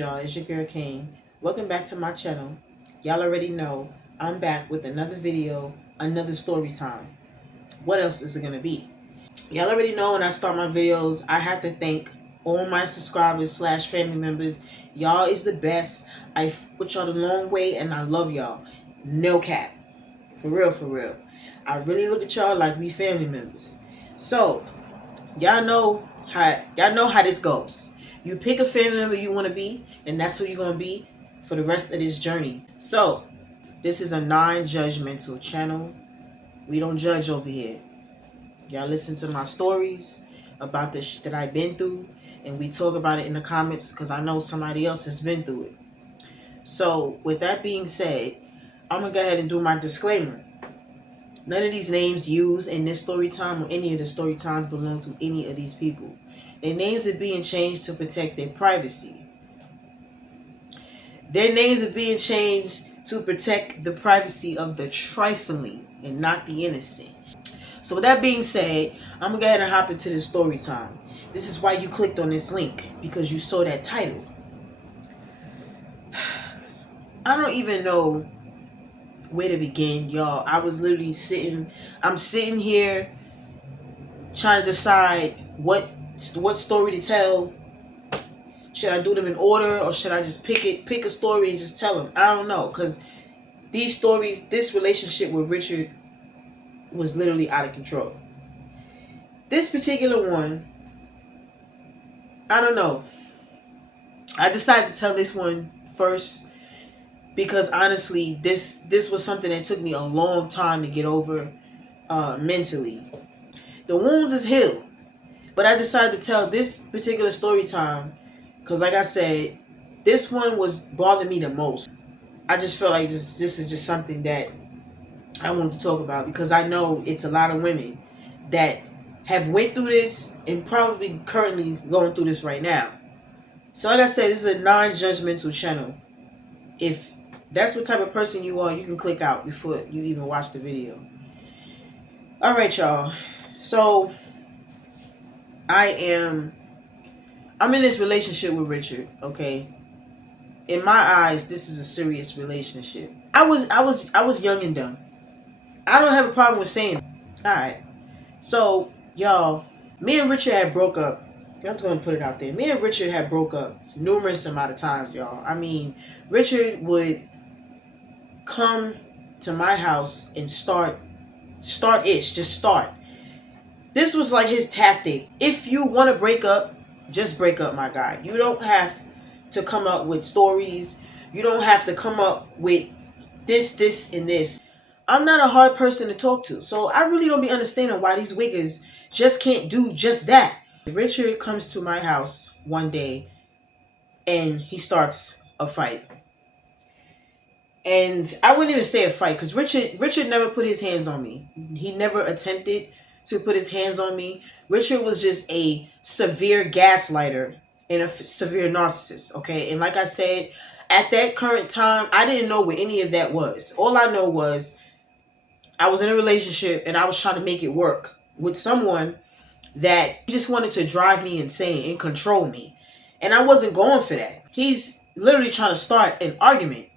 y'all, it's your girl Kane. Welcome back to my channel. Y'all already know I'm back with another video, another story time. What else is it gonna be? Y'all already know when I start my videos, I have to thank all my subscribers / family members. Y'all is the best. I put y'all the long way and I love y'all. No cap. For real, for real. I really look at y'all like we family members. So, y'all know how this goes. You pick a family member you want to be, and that's who you're going to be for the rest of this journey. So, this is a non-judgmental channel. We don't judge over here. Y'all listen to my stories about the shit that I've been through, and we talk about it in the comments because I know somebody else has been through it. So, with that being said, I'm going to go ahead and do my disclaimer. None of these names used in this story time or any of the story times belong to any of these people. Their names are being changed to protect their privacy. Their names are being changed to protect the privacy of the trifling and not the innocent. So with that being said, I'm going to go ahead and hop into this story time. This is why you clicked on this link, because you saw that title. I don't even know where to begin, y'all. I was literally I'm sitting here trying to decide what story to tell. Should I do them in order, or should I just pick a story and just tell them? I don't know, because these stories, this relationship with Richard was literally out of control. This particular one, I don't know. I decided to tell this one first because honestly, this was something that took me a long time to get over mentally. The wounds is healed, but I decided to tell this particular story time because, like I said, this one was bothering me the most. I just feel like this is just something that I wanted to talk about because I know it's a lot of women that have went through this and probably currently going through this right now. So like I said, this is a non-judgmental channel. If that's what type of person you are, you can click out before you even watch the video. Alright, y'all. So I'm in this relationship with Richard, okay? In my eyes, this is a serious relationship. I was young and dumb. I don't have a problem with saying it. Alright. So, y'all, me and Richard had broke up. I'm just gonna put it out there. Me and Richard had broke up numerous amount of times, y'all. I mean, Richard would come to my house and start. This was like his tactic. If you want to break up, just break up, my guy. You don't have to come up with stories. You don't have to come up with this, and this. I'm not a hard person to talk to, so I really don't be understanding why these wiggers just can't do just that. Richard comes to my house one day and he starts a fight. And I wouldn't even say a fight because Richard never put his hands on me. He never attempted to put his hands on me. Richard was just a severe gaslighter and a severe narcissist, okay? And like I said, at that current time, I didn't know what any of that was. All I know was I was in a relationship and I was trying to make it work with someone that just wanted to drive me insane and control me. And I wasn't going for that. He's literally trying to start an argument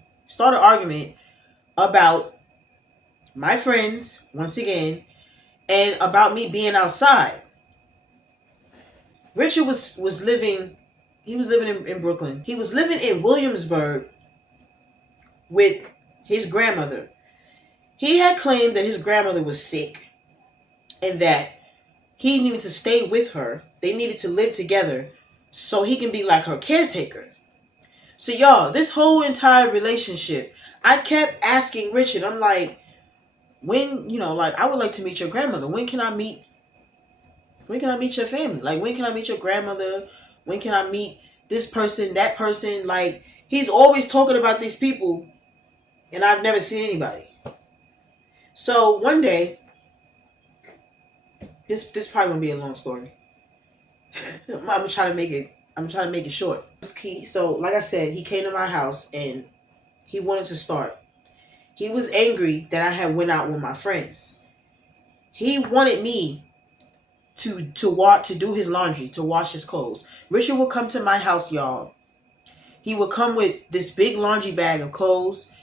about my friends, once again, and about me being outside. Richard was living in Brooklyn. He was living in Williamsburg with his grandmother. He had claimed that his grandmother was sick and that he needed to stay with her. They needed to live together so he can be like her caretaker. So y'all, this whole entire relationship, I kept asking Richard, I'm like, when, like, I would like to meet your grandmother. When can I meet your family? Like, when can I meet your grandmother? When can I meet this person, that person? Like, he's always talking about these people and I've never seen anybody. So one day, this probably gonna be a long story. I'm trying to make it short. So like I said, he came to my house and he wanted to start. He was angry that I had went out with my friends. He wanted me to do his laundry, to wash his clothes. Richard would come to my house, y'all. He would come with this big laundry bag of clothes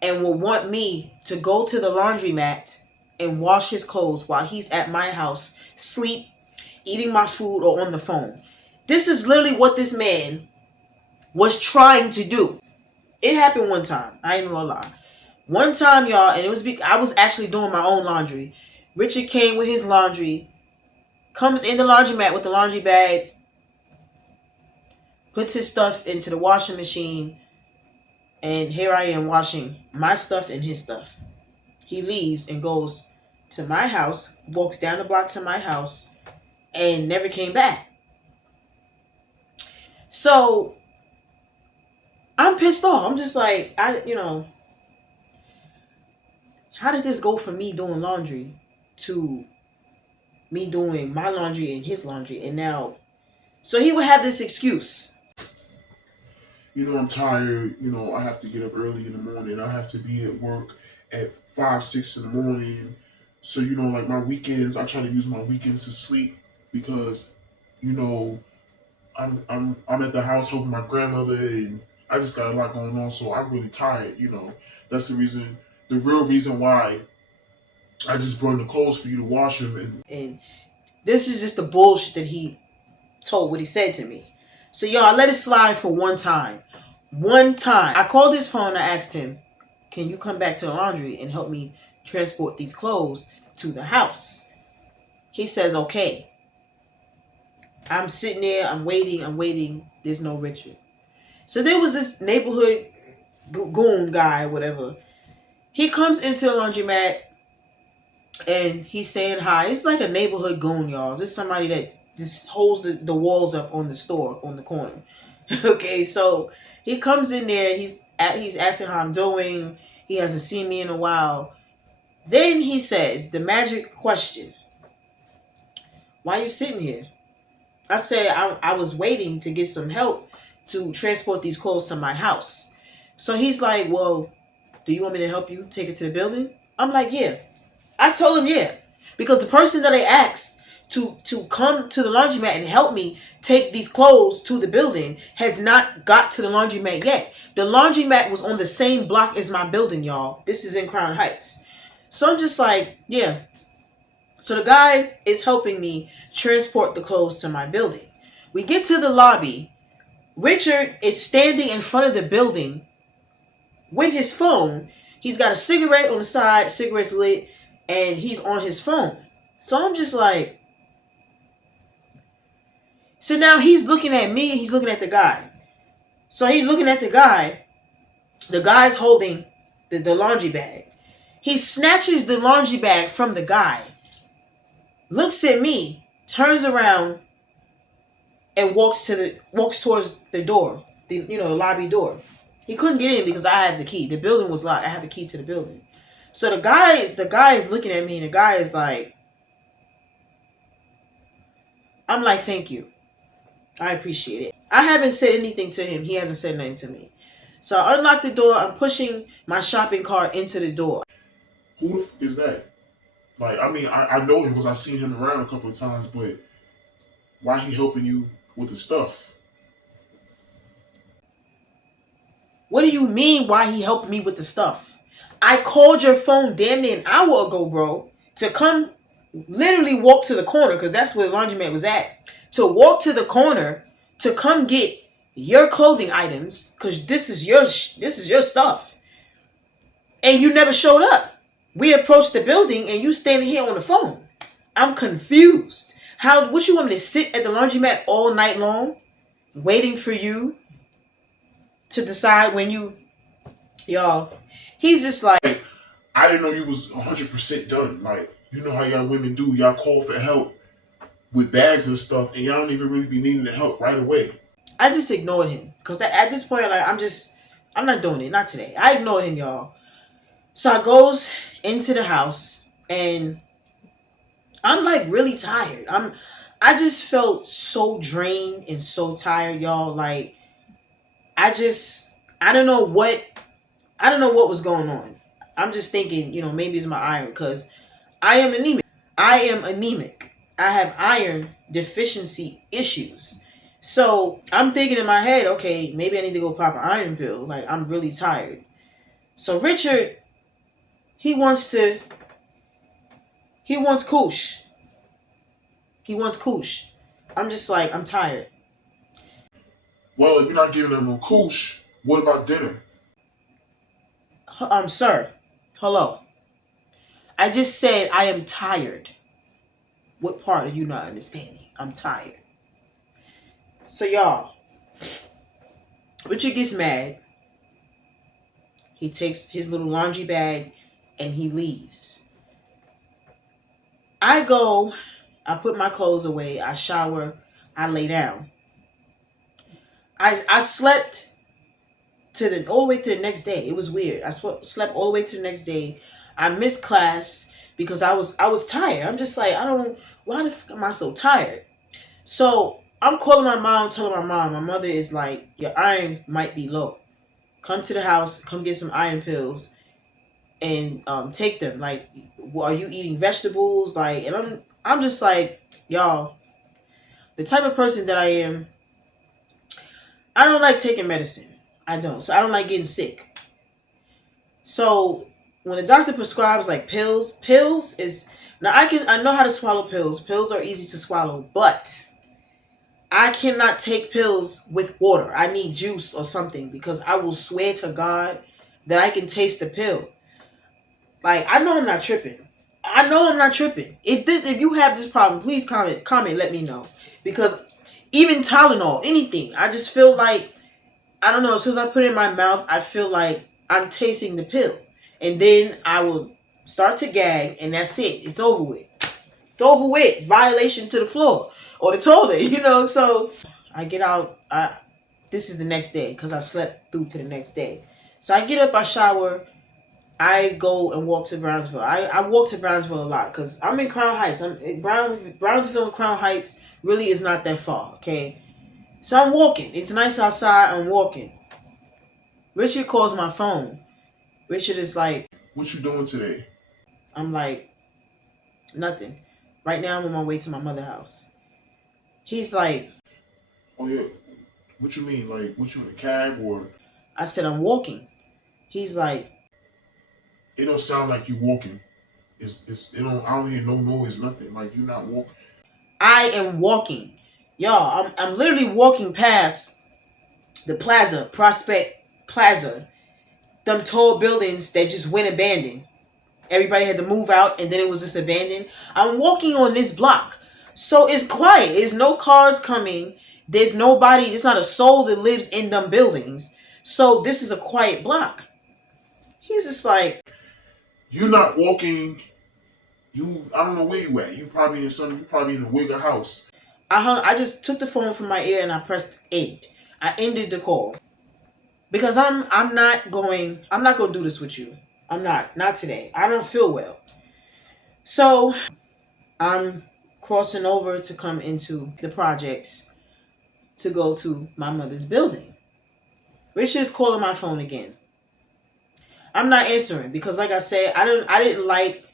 and will want me to go to the laundromat and wash his clothes while he's at my house, sleep, eating my food, or on the phone. This is literally what this man was trying to do. It happened one time. I ain't gonna lie. One time, y'all, and I was actually doing my own laundry. Richard came with his laundry, comes in the laundromat with the laundry bag, puts his stuff into the washing machine, and here I am washing my stuff and his stuff. He leaves and goes to my house, walks down the block to my house, and never came back. So I'm pissed off. I'm just like, how did this go from me doing laundry to me doing my laundry and his laundry? And now, so he would have this excuse. I'm tired. I have to get up early in the morning. I have to be at work at 5, 6 in the morning. So, like my weekends, I try to use my weekends to sleep because, you know, I'm at the house helping my grandmother and I just got a lot going on. So I'm really tired. That's the real reason why I just brought the clothes for you to wash them. And this is just the bullshit that he told what he said to me. So y'all, I let it slide for one time. One time. I called his phone. I asked him, can you come back to the laundry and help me transport these clothes to the house? He says, okay. I'm sitting there. I'm waiting. There's no Richard. So there was this neighborhood goon guy, whatever. He comes into the laundromat and he's saying hi. It's like a neighborhood goon, y'all. Just somebody that just holds the walls up on the store, on the corner. Okay, so he comes in there. He's asking how I'm doing. He hasn't seen me in a while. Then he says the magic question: why are you sitting here? I said I was waiting to get some help to transport these clothes to my house. So he's like, well, do you want me to help you take it to the building? I'm like, yeah. I told him yeah. Because the person that I asked to come to the laundromat and help me take these clothes to the building has not got to the laundromat yet. The laundromat was on the same block as my building, y'all. This is in Crown Heights. So I'm just like, yeah. So the guy is helping me transport the clothes to my building. We get to the lobby. Richard is standing in front of the building with his phone. He's got a cigarette on the side, cigarette's lit, and he's on his phone. So I'm just like, so now he's looking at me, he's looking at the guy. So he's looking at the guy. The guy's holding the laundry bag. He snatches the laundry bag from the guy, looks at me, turns around, and walks towards the door, the lobby door. He couldn't get in because I had the key. The building was locked. I have the key to the building. So the guy is looking at me, and the guy is like, I'm like, thank you. I appreciate it. I haven't said anything to him. He hasn't said nothing to me. So I unlock the door. I'm pushing my shopping cart into the door. Who the is that? Like, I mean, I know him because I've seen him around a couple of times, but why he helping you with the stuff? What do you mean why he helping me with the stuff? I called your phone damn near an hour ago, bro, to come literally walk to the corner because that's where the laundromat was at. To walk to the corner to come get your clothing items because this is your stuff, and you never showed up. We approached the building and you standing here on the phone. I'm confused. What you want me to sit at the laundromat all night long, waiting for you to decide when y'all? He's just like, I didn't know you was 100% done. Like, you know how y'all women do. Y'all call for help with bags and stuff, and y'all don't even really be needing the help right away. I just ignored him because at this point, like, I'm not doing it. Not today. I ignored him, y'all. So I goes into the house and I'm like really tired. I just felt so drained and so tired, y'all. Like, I don't know what was going on. I'm just thinking, maybe it's my iron because I am anemic. I have iron deficiency issues. So I'm thinking in my head, okay, maybe I need to go pop an iron pill. Like I'm really tired. So Richard, he wants to, he wants koosh. He wants koosh. I'm just like, I'm tired. Well, if you're not giving them no koosh, what about dinner? Sir, hello. I just said I am tired. What part are you not understanding? I'm tired. So y'all, Richard gets mad. He takes his little laundry bag and he leaves. I go, I put my clothes away, I shower, I lay down. I slept to the all the way to the next day. It was weird. I slept all the way to the next day. I missed class because I was tired. I'm just like, I don't, why the fuck am I so tired? So I'm calling my mom, telling my mom. My mother is like, your iron might be low. Come to the house, come get some iron pills and take them. Like, are you eating vegetables? Like, and I'm just like, y'all, the type of person that I am, I don't like taking medicine. I don't. So I don't like getting sick. So when the doctor prescribes like pills is now I know how to swallow pills. Pills are easy to swallow, but I cannot take pills with water. I need juice or something because I will swear to God that I can taste the pill. Like I know I'm not tripping. I know I'm not tripping. If you have this problem, please comment, let me know. Because even Tylenol, anything, I just feel like I don't know, as soon as I put it in my mouth, I feel like I'm tasting the pill. And then I will start to gag and that's it. It's over with. It's over with. Violation to the floor or the toilet, so I get out. This is the next day because I slept through to the next day. So I get up, I shower, I go and walk to Brownsville. I walk to Brownsville a lot because I'm in Crown Heights. Brownsville and Crown Heights really is not that far, okay? So I'm walking. It's nice outside. I'm walking. Richard calls my phone. Richard is like, What you doing today? I'm like, nothing. Right now I'm on my way to my mother's house. He's like, Oh yeah. What you mean? Like, what you in a cab or? I said, I'm walking. He's like, It don't sound like you walking. It's it don't. I don't hear no noise, nothing. Like you not walking. I am walking. Y'all, I'm literally walking past the plaza, Prospect Plaza. Them tall buildings that just went abandoned. Everybody had to move out and then it was just abandoned. I'm walking on this block. So it's quiet. There's no cars coming. There's nobody. There's not a soul that lives in them buildings. So this is a quiet block. He's just like, You not walking. You. I don't know where you at. You probably in some. You probably in a Wigger house. I just took the phone from my ear and I pressed end. I ended the call. Because I'm not going to do this with you. I'm not today. I don't feel well. So I'm crossing over to come into the projects to go to my mother's building. Richard is calling my phone again. I'm not answering because like I said, I didn't like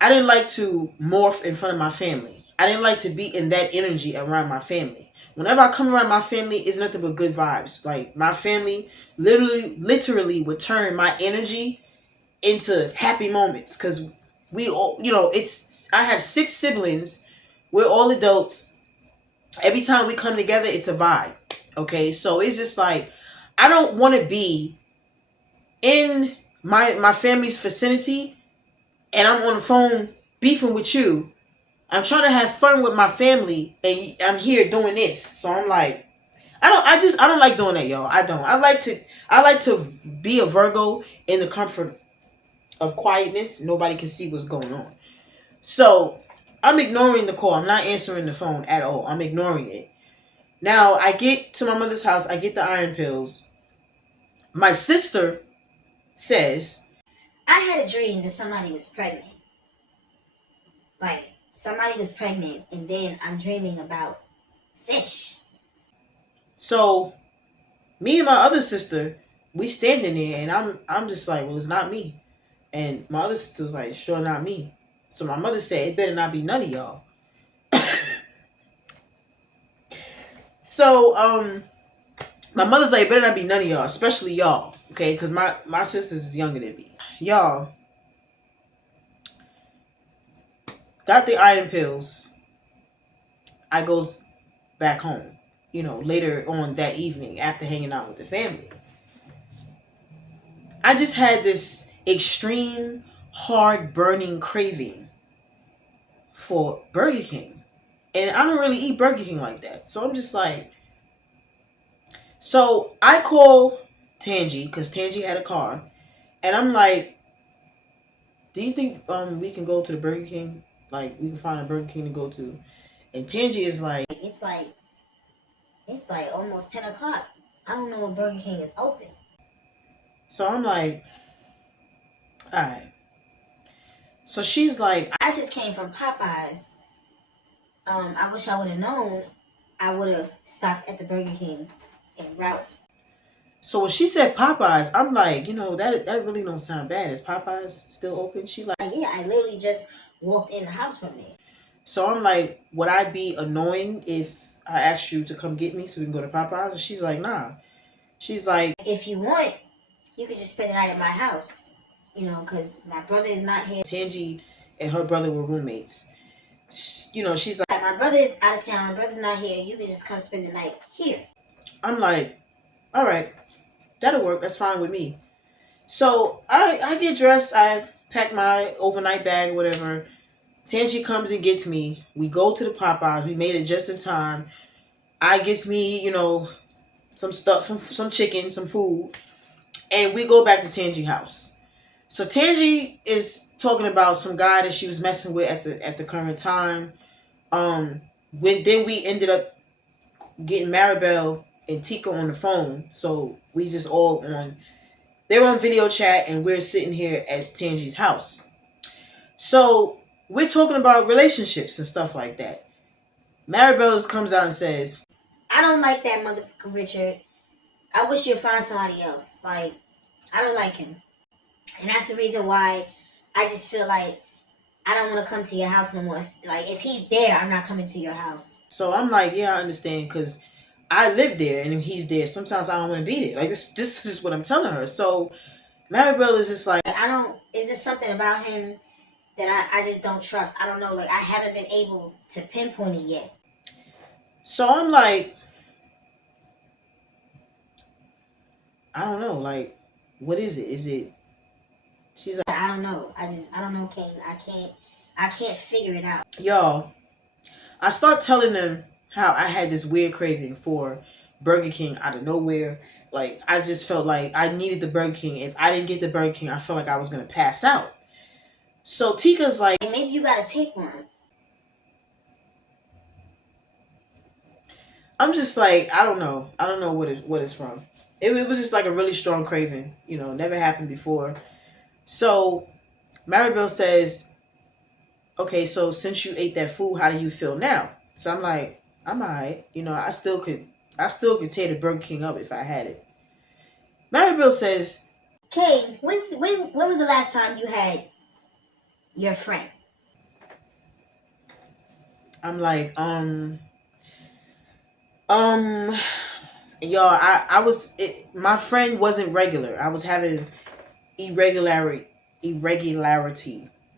to morph in front of my family. I didn't like to be in that energy around my family. Whenever I come around my family, it's nothing but good vibes. Like my family literally would turn my energy into happy moments because we all, it's I have 6 siblings. We're all adults. Every time we come together, it's a vibe. Okay, so it's just like I don't want to be in my family's vicinity and I'm on the phone beefing with you. I'm trying to have fun with my family and I'm here doing this. So I'm like, I don't like doing that, y'all. I don't. I like to be a Virgo in the comfort of quietness. Nobody can see what's going on. So I'm ignoring the call. I'm not answering the phone at all. I'm ignoring it. Now I get to my mother's house. I get the iron pills. My sister says, I had a dream that somebody was pregnant. Like, somebody was pregnant, and then I'm dreaming about fish. so me and my other sister, we standing there, and I'm just like, well, it's not me. And my other sister was like, sure, not me. So my mother said, it better not be none of y'all. So my mother's like, better not be none of y'all, especially y'all, okay? Because my sisters is younger than me. Y'all got the iron pills. I goes back home, later on that evening after hanging out with the family. I just had this extreme, hard burning craving for Burger King. And I don't really eat Burger King like that. So I'm just like, so I call Tangi because Tangi had a car. And I'm like, do you think we can go to the Burger King? Like, we can find a Burger King to go to. And Tangi is like, It's like almost 10 o'clock. I don't know if Burger King is open. so I'm like, all right. So she's like, I just came from Popeyes. I wish I would have known. I would have stopped at the Burger King en route. so when she said Popeyes, I'm like, that really don't sound bad. Is Popeyes still open? She like, Like, yeah, I literally just walked in the house from there. so I'm like, would I be annoying if I asked you to come get me so we can go to Popeyes? And she's like, nah. She's like, If you want, you could just spend the night at my house. Because my brother is not here. Tangi and her brother were roommates. She's like, Like, my brother is out of town. My brother's not here. You can just come spend the night here. I'm like, all right, that'll work. That's fine with me. So I get dressed. I pack my overnight bag, whatever. Tangi comes and gets me. We go to the Popeyes. We made it just in time. I gets me, some stuff, some chicken, some food, and we go back to Tangi house. So Tangi is talking about some guy that she was messing with at the current time. When then we ended up getting Maribel and Tika on the phone, so we just all on. They're on video chat, and we're sitting here at Tangi's house. So we're talking about relationships and stuff like that. Maribel comes out and says, I don't like that motherfucker, Richard. I wish you'd find somebody else. Like, I don't like him. And that's the reason why I just feel like I don't want to come to your house no more. Like, if he's there, I'm not coming to your house. So I'm like, yeah, I understand, because I live there, and if he's there, sometimes I don't want to be there. Like, this is what I'm telling her. So Maribel is just like, I don't, it's just something about him that I just don't trust. I don't know. Like, I haven't been able to pinpoint it yet. so I'm like, I don't know, like, what is it? Is it? She's like, I don't know. I don't know, Kane. I can't figure it out. y'all, I start telling them how I had this weird craving for Burger King out of nowhere. Like, I just felt like I needed the Burger King. If I didn't get the Burger King, I felt like I was gonna pass out. So Tika's like, And maybe you gotta take one. I'm just like, I don't know. I don't know what it's from. It was just like a really strong craving. Never happened before. So Maribel says, okay, so since you ate that food, how do you feel now? So I'm like, I'm alright. I still could tear the Burger King up if I had it. Maribel says, Kane, when was the last time you had your friend? I'm like, y'all, my friend wasn't regular. I was having irregularity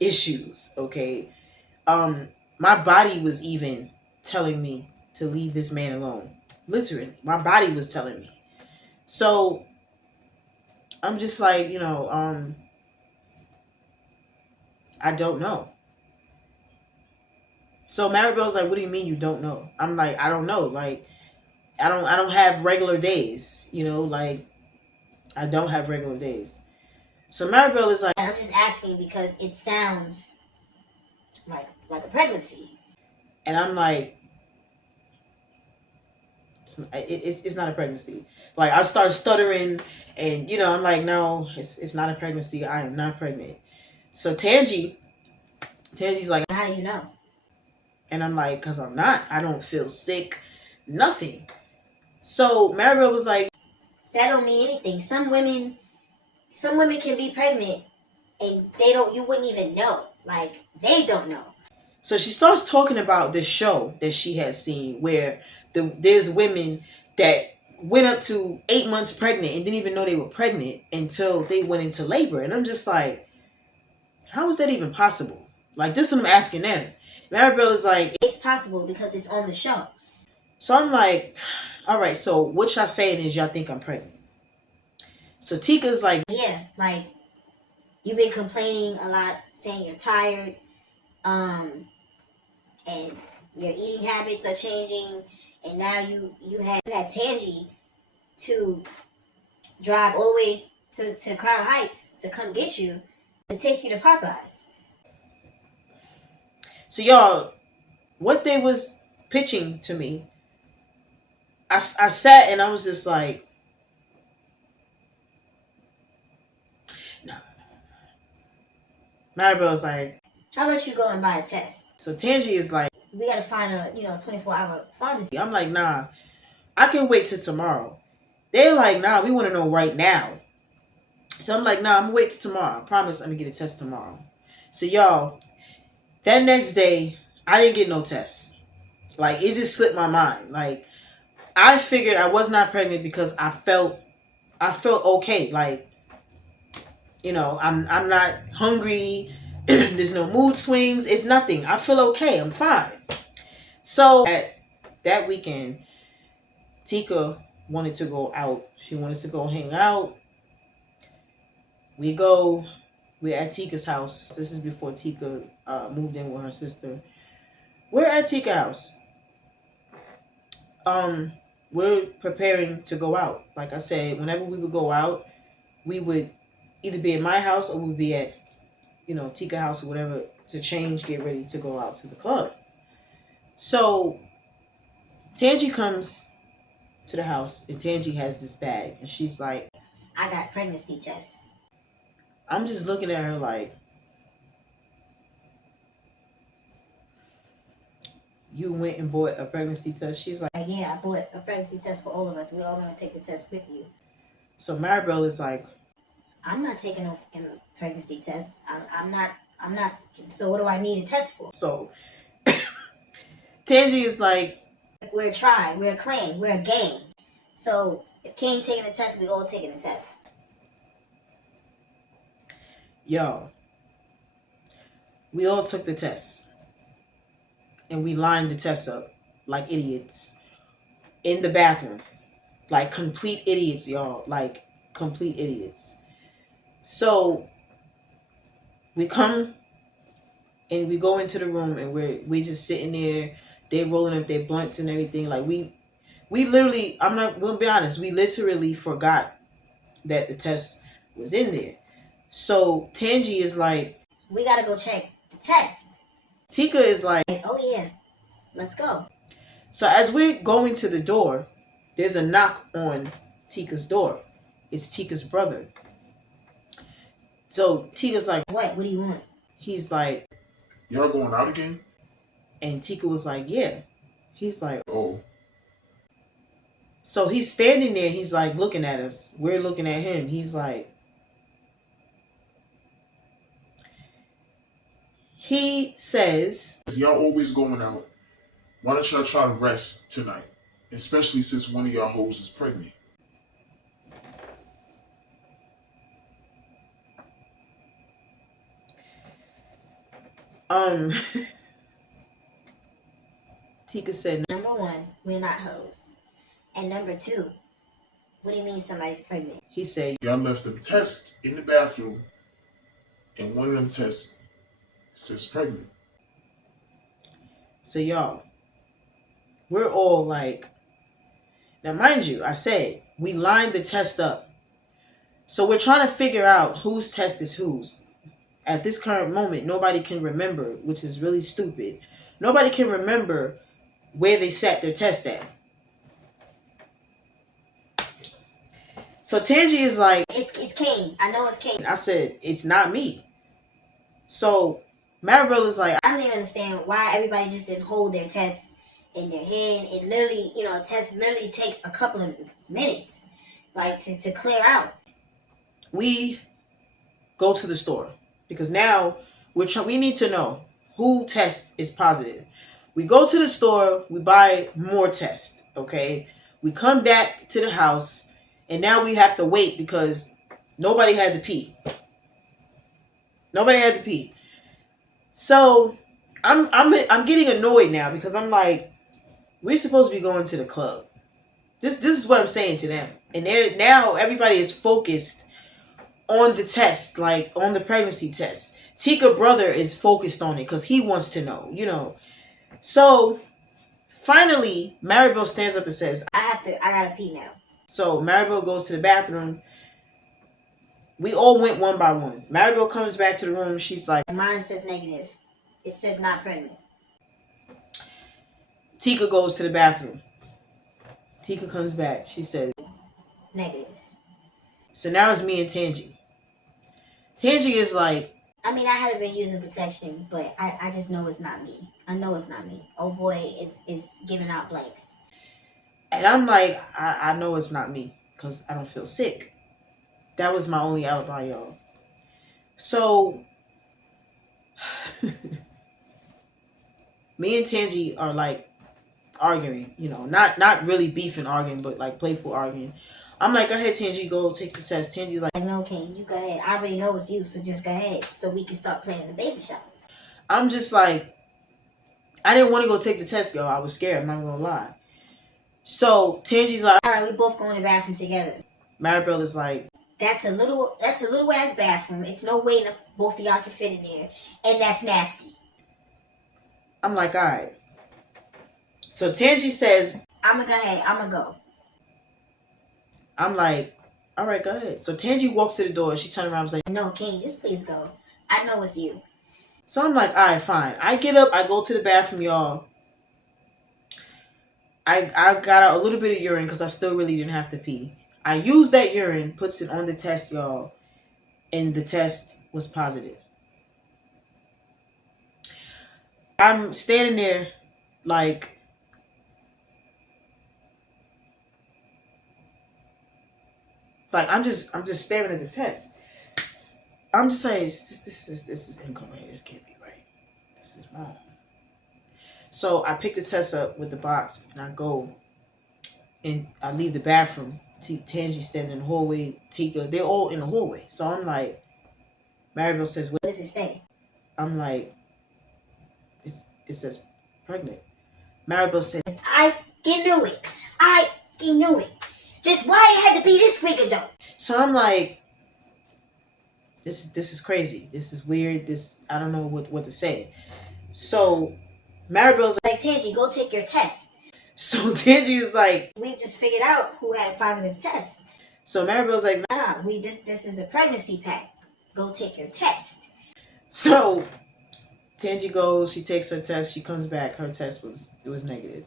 issues. Okay, my body was even telling me to leave this man alone. Literally, my body was telling me. So I'm just like, I don't know. So Maribel's like, what do you mean you don't know? I'm like, I don't know. Like, I don't have regular days. Like, I don't have regular days. So Maribel is like, I'm just asking because it sounds like a pregnancy. and I'm like, it's not a pregnancy. Like, I start stuttering, and I'm like, no, it's not a pregnancy. I am not pregnant. So Tangi's like, How do you know? and I'm like, cause I'm not. I don't feel sick, nothing. So Maribel was like, That don't mean anything. Some women can be pregnant and you wouldn't even know. Like, they don't know. so she starts talking about this show that she has seen where there's women that went up to 8 months pregnant and didn't even know they were pregnant until they went into labor. And I'm just like, how is that even possible? Like, this is what I'm asking them. Maribel is like, it's possible because it's on the show. so I'm like, all right, so what y'all saying is y'all think I'm pregnant. So Tika's like, Yeah, like you've been complaining a lot, saying you're tired, and your eating habits are changing, and now you had Tangi to drive all the way to Crown Heights to come get you to take you to Popeyes. so y'all, what they was pitching to me, I sat and I was just like, no. Maribel's like, How about you go and buy a test? so Tangi is like, We gotta find a 24-hour pharmacy. I'm like, nah, I can wait till tomorrow. They're like, nah, we want to know right now. So I'm like, nah, I'm gonna wait till tomorrow. I promise I'm gonna get a test tomorrow. So y'all, that next day, I didn't get no test. Like, it just slipped my mind. Like, I figured I was not pregnant because I felt okay. Like, I'm not hungry. There's no mood swings. It's nothing. I feel okay. I'm fine. So that weekend, Tika wanted to go out. She wanted to go hang out. We go. We're at Tika's house. This is before Tika moved in with her sister. We're at Tika's house. We're preparing to go out. Like I said, whenever we would go out, we would either be at my house or we'd be at, Tika house or whatever to change, get ready to go out to the club. So Tangi comes to the house and Tangi has this bag and she's like, I got pregnancy tests. I'm just looking at her like, you went and bought a pregnancy test? She's like, Yeah, I bought a pregnancy test for all of us. We're all gonna take the test with you. so Maribel is like, I'm not taking no fucking pregnancy test. I'm not. So what do I need a test for? so Tangi is like, We're a tribe. We're a clan. We're a gang. So if King taking a test, we all taking a test. yo, we all took the test and we lined the test up like idiots in the bathroom. Like complete idiots, y'all. Like complete idiots. So we come and we go into the room and we just sitting there. They rolling up their blunts and everything. Like we literally, we'll be honest, we literally forgot that the test was in there. So Tangi is like, We gotta go check the test. Tika is like, Oh yeah, let's go. so as we're going to the door, there's a knock on Tika's door. It's Tika's brother. So Tika's like, What? What do you want? he's like, Y'all going out again? and Tika was like, yeah. He's like, Oh, so he's standing there. He's like looking at us. We're looking at him. He's like, he says, y'all always going out. Why don't y'all try to rest tonight? Especially since one of y'all hoes is pregnant. um, Tika said, Number one, we're not hoes. And number two, what do you mean somebody's pregnant? he said, Y'all left them tests in the bathroom, and one of them tests says pregnant. so y'all, we're all like, now mind you, I said, we lined the test up. So we're trying to figure out whose test is whose. At this current moment, nobody can remember, which is really stupid. Nobody can remember where they sat their test at. So Tangi is like, It's Kane. I know it's Kane. I said, it's not me. So Maribel is like, I don't even understand why everybody just didn't hold their test in their hand. It literally, a test literally takes a couple of minutes, like to clear out. we go to the store because now we need to know who test is positive. We go to the store, we buy more tests, okay? We come back to the house, and now we have to wait because nobody had to pee. Nobody had to pee. So I'm getting annoyed now because I'm like, we're supposed to be going to the club. This is what I'm saying to them. And they're now everybody is focused on the test, like on the pregnancy test. Tika brother is focused on it because he wants to know. So finally, Maribel stands up and says, I gotta pee now. so Maribel goes to the bathroom. We all went one by one. Maribel comes back to the room. She's like, Mine says negative. It says not pregnant. Tika goes to the bathroom. Tika comes back. She says, Negative. so now it's me and Tangi. Tangi is like, I mean, I haven't been using protection, but I just know it's not me. I know it's not me. Oh boy is giving out blanks. and I'm like, I know it's not me because I don't feel sick. That was my only alibi, y'all. So, me and Tangi are like arguing, not really beefing, arguing, but like playful arguing. I'm like, go ahead, Tangi, go take the test. Tangi's like, No, Kane, you go ahead. I already know it's you, so just go ahead, so we can start planning the baby shower. I'm just like, I didn't want to go take the test, y'all. I was scared. I'm not gonna lie. So Tangi's like, all right, we both go in the bathroom together. Maribel is like, that's a little ass bathroom. It's no way both of y'all can fit in there, and that's nasty. I'm like, all right. So Tangi says, I'ma go ahead. I'ma go. I'm like, all right, go ahead. So Tangi walks to the door. She turned around and was like, no, Kane, just please go. I know it's you. So I'm like, all right, fine. I get up. I go to the bathroom, y'all. I got out a little bit of urine because I still really didn't have to pee. I used that urine, puts it on the test, y'all, and the test was positive. I'm standing there like, I'm just staring at the test. I'm just saying, this is incorrect. This can't be right. This is wrong. So I pick the test up with the box and I go and I leave the bathroom. Tangi standing in the hallway. Tika, they're all in the hallway. So I'm like, Maribel says, what does it say? I'm like, it says pregnant. Maribel says, I knew it. I knew it. Just why it had to be this quick though. So I'm like, this is crazy. This is weird. I don't know what to say. So Maribel's like, Tangi, go take your test. So Tangi is like, we just figured out who had a positive test. So Maribel's like, nah, this is a pregnancy pack. Go take your test. So Tangi goes, she takes her test, she comes back, her test was negative.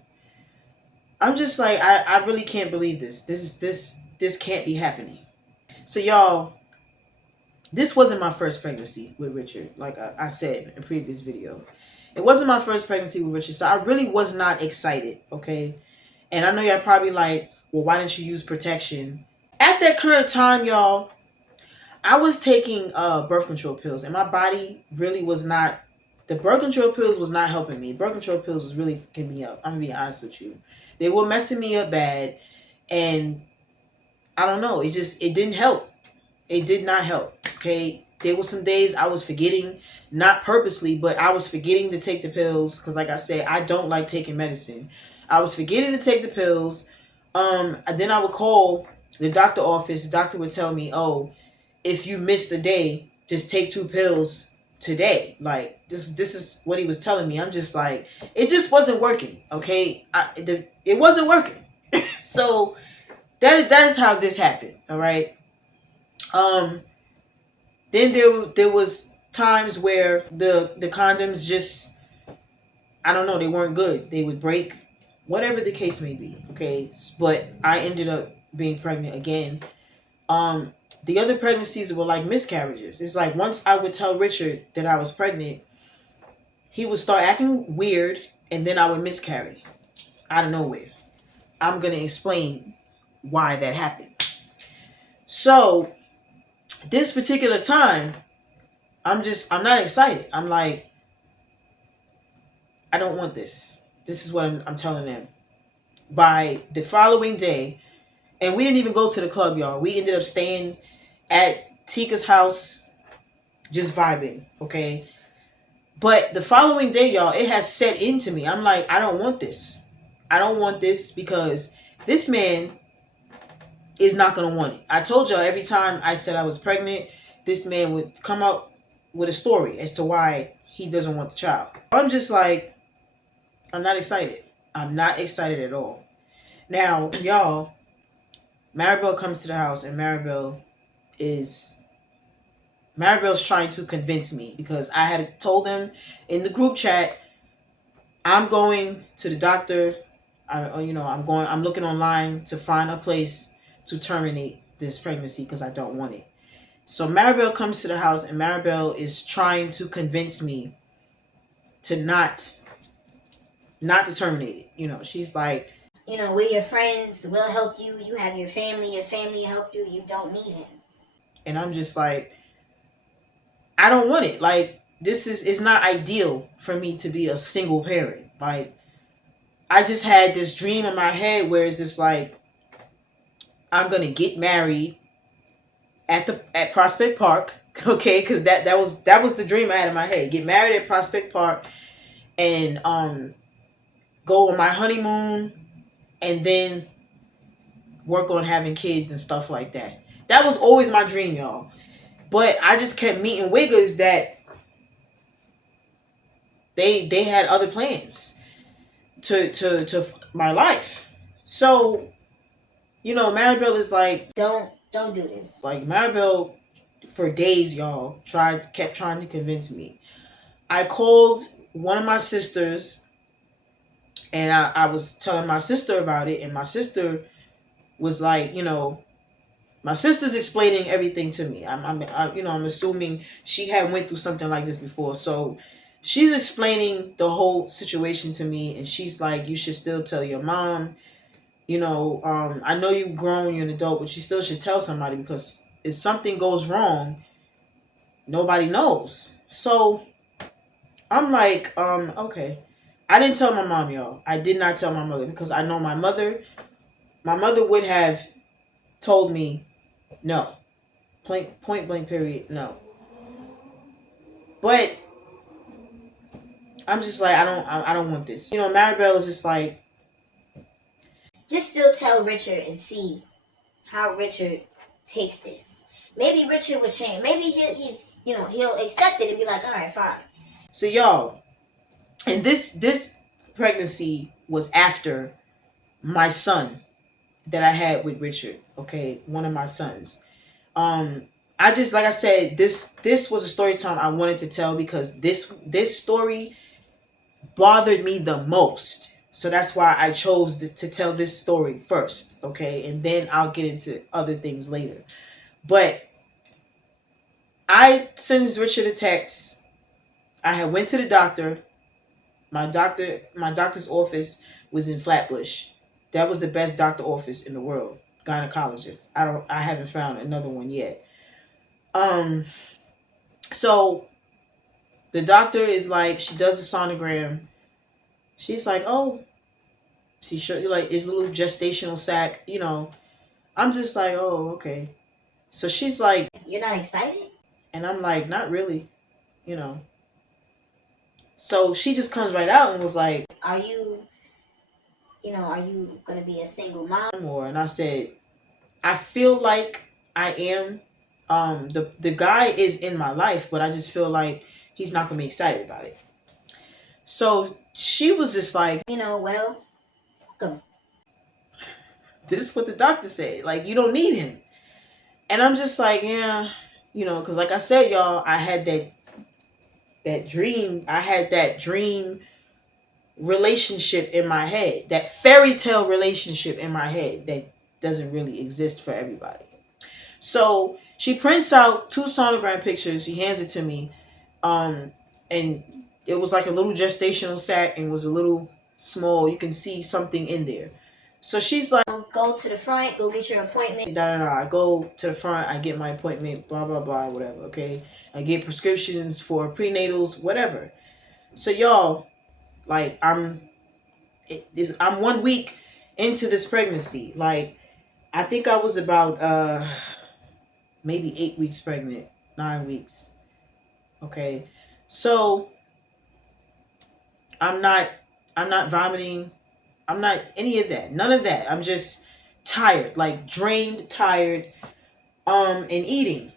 I'm just like, I really can't believe this. This can't be happening. So y'all, this wasn't my first pregnancy with Richard, like I said in a previous video. It wasn't my first pregnancy with Richard, so I really was not excited, okay? And I know y'all probably like, well, why didn't you use protection? At that current time, y'all, I was taking birth control pills, and my body really was not, the birth control pills was not helping me. Birth control pills was really fucking me up. I'm going to be honest with you. They were messing me up bad, and I don't know. It didn't help. It did not help, okay? There were some days I was forgetting, not purposely, but I was forgetting to take the pills because, like I said, I don't like taking medicine. I was forgetting to take the pills. And then I would call the doctor office. The doctor would tell me, oh, if you missed a day, just take 2 pills today. Like, this is what he was telling me. I'm just like, it just wasn't working, okay? It wasn't working. So that is how this happened, all right? Then there was times where the condoms just, I don't know, they weren't good. They would break, whatever the case may be, okay? But I ended up being pregnant again. The other pregnancies were like miscarriages. It's like once I would tell Richard that I was pregnant, he would start acting weird, and then I would miscarry out of nowhere. I'm going to explain why that happened. So this particular time, I'm not excited. I'm like, I don't want this. This is what I'm telling them. By the following day, and we didn't even go to the club, y'all. We ended up staying at Tika's house, just vibing, okay? But the following day, y'all, it has set into me. I'm like, I don't want this. I don't want this because this man is not going to want it. I told y'all every time I said I was pregnant, this man would come up with a story as to why he doesn't want the child. I'm just like, I'm not excited. I'm not excited at all. Now, y'all, Maribel comes to the house and Maribel's trying to convince me because I had told them in the group chat, I'm going to the doctor. I'm looking online to find a place to terminate this pregnancy because I don't want it. So Maribel comes to the house and Maribel is trying to convince me to not to terminate it. She's like, we're your friends. We'll help you. You have your family. Your family help you. You don't need him. and I'm just like, I don't want it. Like, this is it's not ideal for me to be a single parent. Like, I just had this dream in my head where it's just like, I'm gonna get married at Prospect Park, okay? Because that was the dream I had in my head. Get married at Prospect Park and go on my honeymoon and then work on having kids and stuff like that. That was always my dream, y'all. But I just kept meeting wiggers that they had other plans to my life. So, Maribel is like, Don't do this. like Maribel for days, y'all, kept trying to convince me. I called one of my sisters and I was telling my sister about it, and my sister was like, my sister's explaining everything to me. I'm assuming she had went through something like this before, so she's explaining the whole situation to me, and she's like, you should still tell your mom. I know you've grown, you're an adult, but you still should tell somebody because if something goes wrong, nobody knows. So I'm like, okay. I didn't tell my mom, y'all. I did not tell my mother because I know my mother would have told me no. Point blank period, no. But I'm just like, I don't want this. Maribel is just like, Just still tell Richard and see how Richard takes this. Maybe Richard would change. Maybe he'll accept it and be like, all right, fine. so y'all, and this pregnancy was after my son that I had with Richard, okay? One of my sons. I just, like I said, this was a story time I wanted to tell because this story bothered me the most. So that's why I chose to tell this story first, okay? And then I'll get into other things later. But I sent Richard a text. I had went to the doctor. My doctor's office was in Flatbush. That was the best doctor office in the world. Gynecologist. I haven't found another one yet. So the doctor is like, she does the sonogram. She's like, oh, she showed you like his little gestational sac, I'm just like, oh, okay. So she's like, You're not excited? and I'm like, not really, you know. So she just comes right out and was like, Are you gonna be a single mom? more. And I said, I feel like I am. The guy is in my life, but I just feel like he's not gonna be excited about it. So she was just like, Well, go. this is what the doctor said. Like, you don't need him. And I'm just like, yeah, because like I said, y'all, I had that dream. I had that dream relationship in my head, that fairy tale relationship in my head that doesn't really exist for everybody. So she prints out 2 sonogram pictures. She hands it to me, and it was like a little gestational sac and was a little small. You can see something in there. So she's like, Go to the front. Go get your appointment. da da da. I go to the front. I get my appointment. Blah blah blah. Whatever. Okay. I get prescriptions for prenatals. Whatever. So y'all, like, I'm I'm 1 week into this pregnancy. Like, I think I was about maybe 8 weeks pregnant, 9 weeks. Okay, so I'm not I'm not vomiting. I'm not any of that. None of that. I'm just tired, like drained, tired, and eating.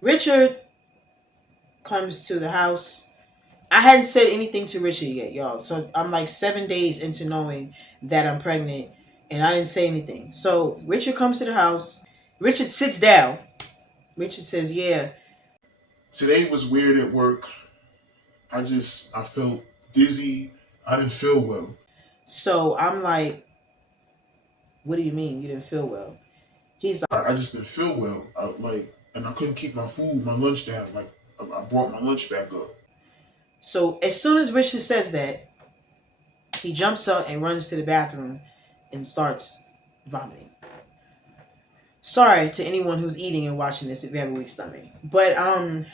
Richard comes to the house. I hadn't said anything to Richard yet, y'all. So I'm like 7 days into knowing that I'm pregnant, and I didn't say anything. So Richard comes to the house. Richard sits down. Richard says, "Yeah." Today was weird at work. I felt dizzy. I didn't feel well. So I'm like, "What do you mean you didn't feel well?" He's I just didn't feel well. And I couldn't keep my lunch down. Like, I brought my lunch back up. so as soon as Richard says that, he jumps up and runs to the bathroom and starts vomiting. Sorry to anyone who's eating and watching this if they have a weak stomach. But I'm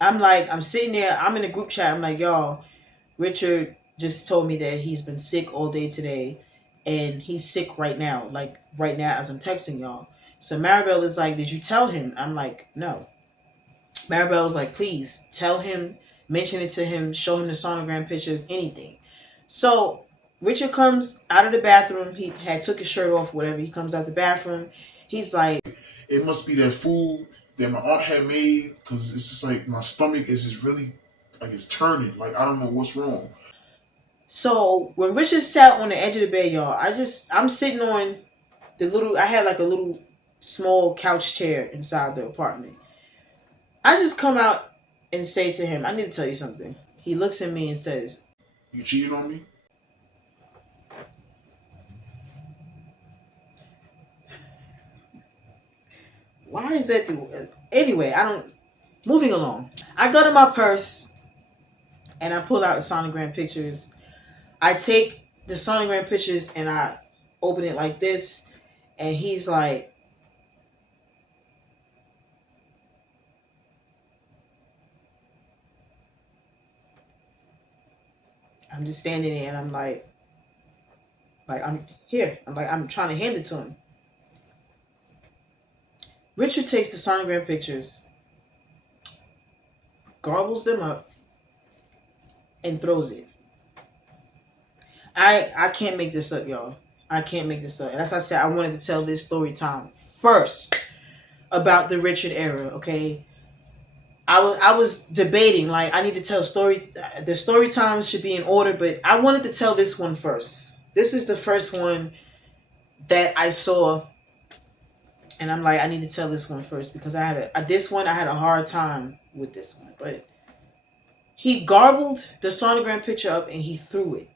like, I'm sitting there, I'm in a group chat, I'm like, y'all, Richard just told me that he's been sick all day today and he's sick right now, like right now as I'm texting y'all. So Maribel is like, did you tell him? I'm like, no. Maribel was like, please tell him, mention it to him, show him the sonogram pictures, anything. So Richard comes out of the bathroom. He had took his shirt off, whatever. He comes out the bathroom. He's like, It must be that food that my aunt had made, because it's just like my stomach is just really, like, it's turning. Like, I don't know what's wrong. so when Richard sat on the edge of the bed, y'all, I'm sitting on I had like a little small couch chair inside the apartment. I just come out and say to him, I need to tell you something. He looks at me and says, You cheated on me? why is that anyway, I don't, moving along. I go to my purse and I pull out the sonogram pictures. I take the sonogram pictures and I open it like this, and he's like, I'm just standing there and I'm like I'm here. I'm like, I'm trying to hand it to him. Richard takes the sonogram pictures, garbles them up, and throws it. I can't make this up, y'all. I can't make this up. And as I said, I wanted to tell this story time first about the Richard era. Okay, I was debating, like, I need to tell story. The story times should be in order, but I wanted to tell this one first. This is the first one that I saw, and I'm like, I need to tell this one first because I had a hard time with this one. But he garbled the sonogram picture up and he threw it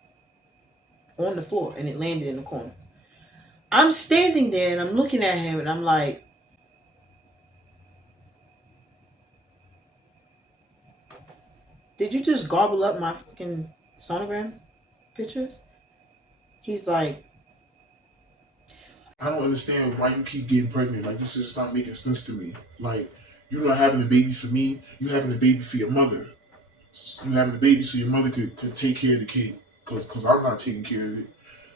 on the floor and it landed in the corner. I'm standing there and I'm looking at him and I'm like, did you just garble up my fucking sonogram pictures? He's like, I don't understand why you keep getting pregnant. Like, this is not making sense to me. Like, you're not having a baby for me. You're having a baby for your mother. You're having a baby so your mother could take care of the kid. Because I'm not taking care of it.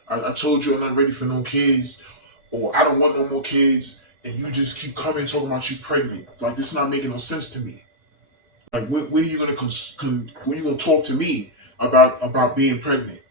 I told you I'm not ready for no kids, or I don't want no more kids, and you just keep coming talking about you pregnant. Like, this is not making no sense to me. Like, when are you gonna when are you gonna talk to me about being pregnant?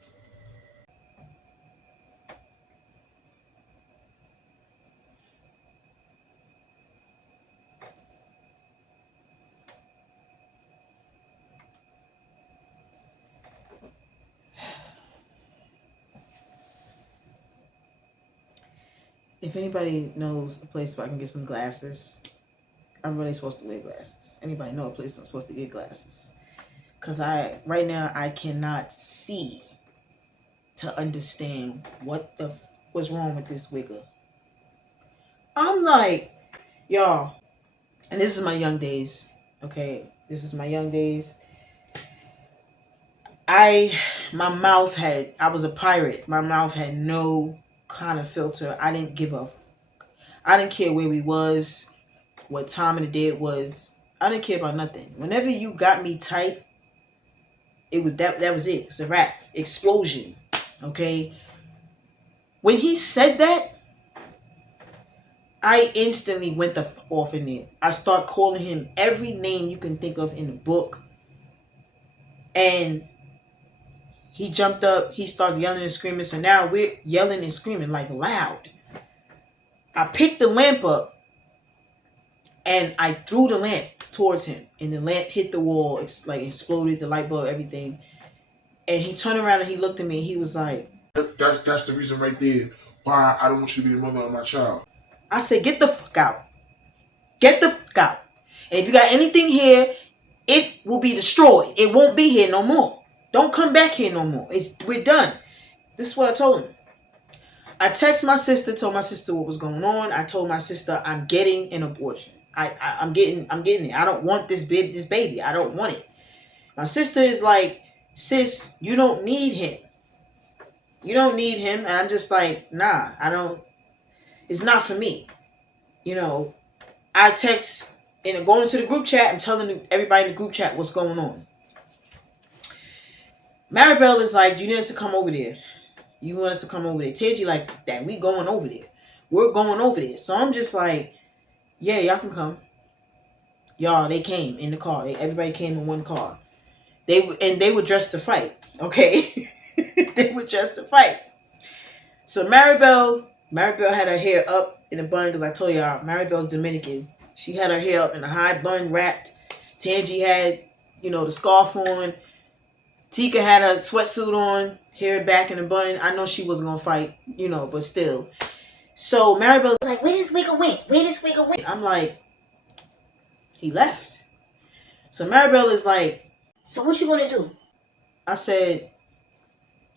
if anybody knows a place where I can get some glasses, I'm really supposed to wear glasses. Anybody know a place I'm supposed to get glasses? Cause right now I cannot see to understand what was wrong with this wiggle. I'm like, y'all, and this is my young days. Okay, this is my young days. I my mouth had I was a pirate. My mouth had no kind of filter. I didn't give a I didn't care where we was, what time of the day it was. I didn't care about nothing. Whenever you got me tight, it was that was it. It was a wrap. Explosion. Okay? When he said that, I instantly went the fuck off in there. I start calling him every name you can think of in the book. And he jumped up. He starts yelling and screaming. So now we're yelling and screaming like loud. I picked the lamp up and I threw the lamp towards him. And the lamp hit the wall. It's like exploded, the light bulb, everything. And he turned around and he looked at me. He was like, That's the reason right there why I don't want you to be the mother of my child. I said, get the fuck out. Get the fuck out. And if you got anything here, it will be destroyed. It won't be here no more. Don't come back here no more. We're done. This is what I told him. I texted my sister, told my sister what was going on. I told my sister I'm getting an abortion. I'm getting it. I don't want this baby. I don't want it. My sister is like, sis, you don't need him. You don't need him. And I'm just like, nah, I don't. It's not for me. You know, I text and going into the group chat and telling everybody in the group chat what's going on. Maribel is like, do you need us to come over there? You want us to come over there? Tangy like that. We going over there. We're going over there. So I'm just like, yeah, y'all can come. Y'all, they came in the car. Everybody came in one car. They were dressed to fight. Okay, they were dressed to fight. So Maribel had her hair up in a bun because I told y'all Maribel's Dominican. She had her hair up in a high bun wrapped. Tangy had, the scarf on. Tika had a sweatsuit on, hair back in a bun. I know she wasn't gonna fight, but still. So Maribel's like, where this wiggle went? Where this wiggle went? I'm like, he left. So Maribel is like, so what you gonna do? I said,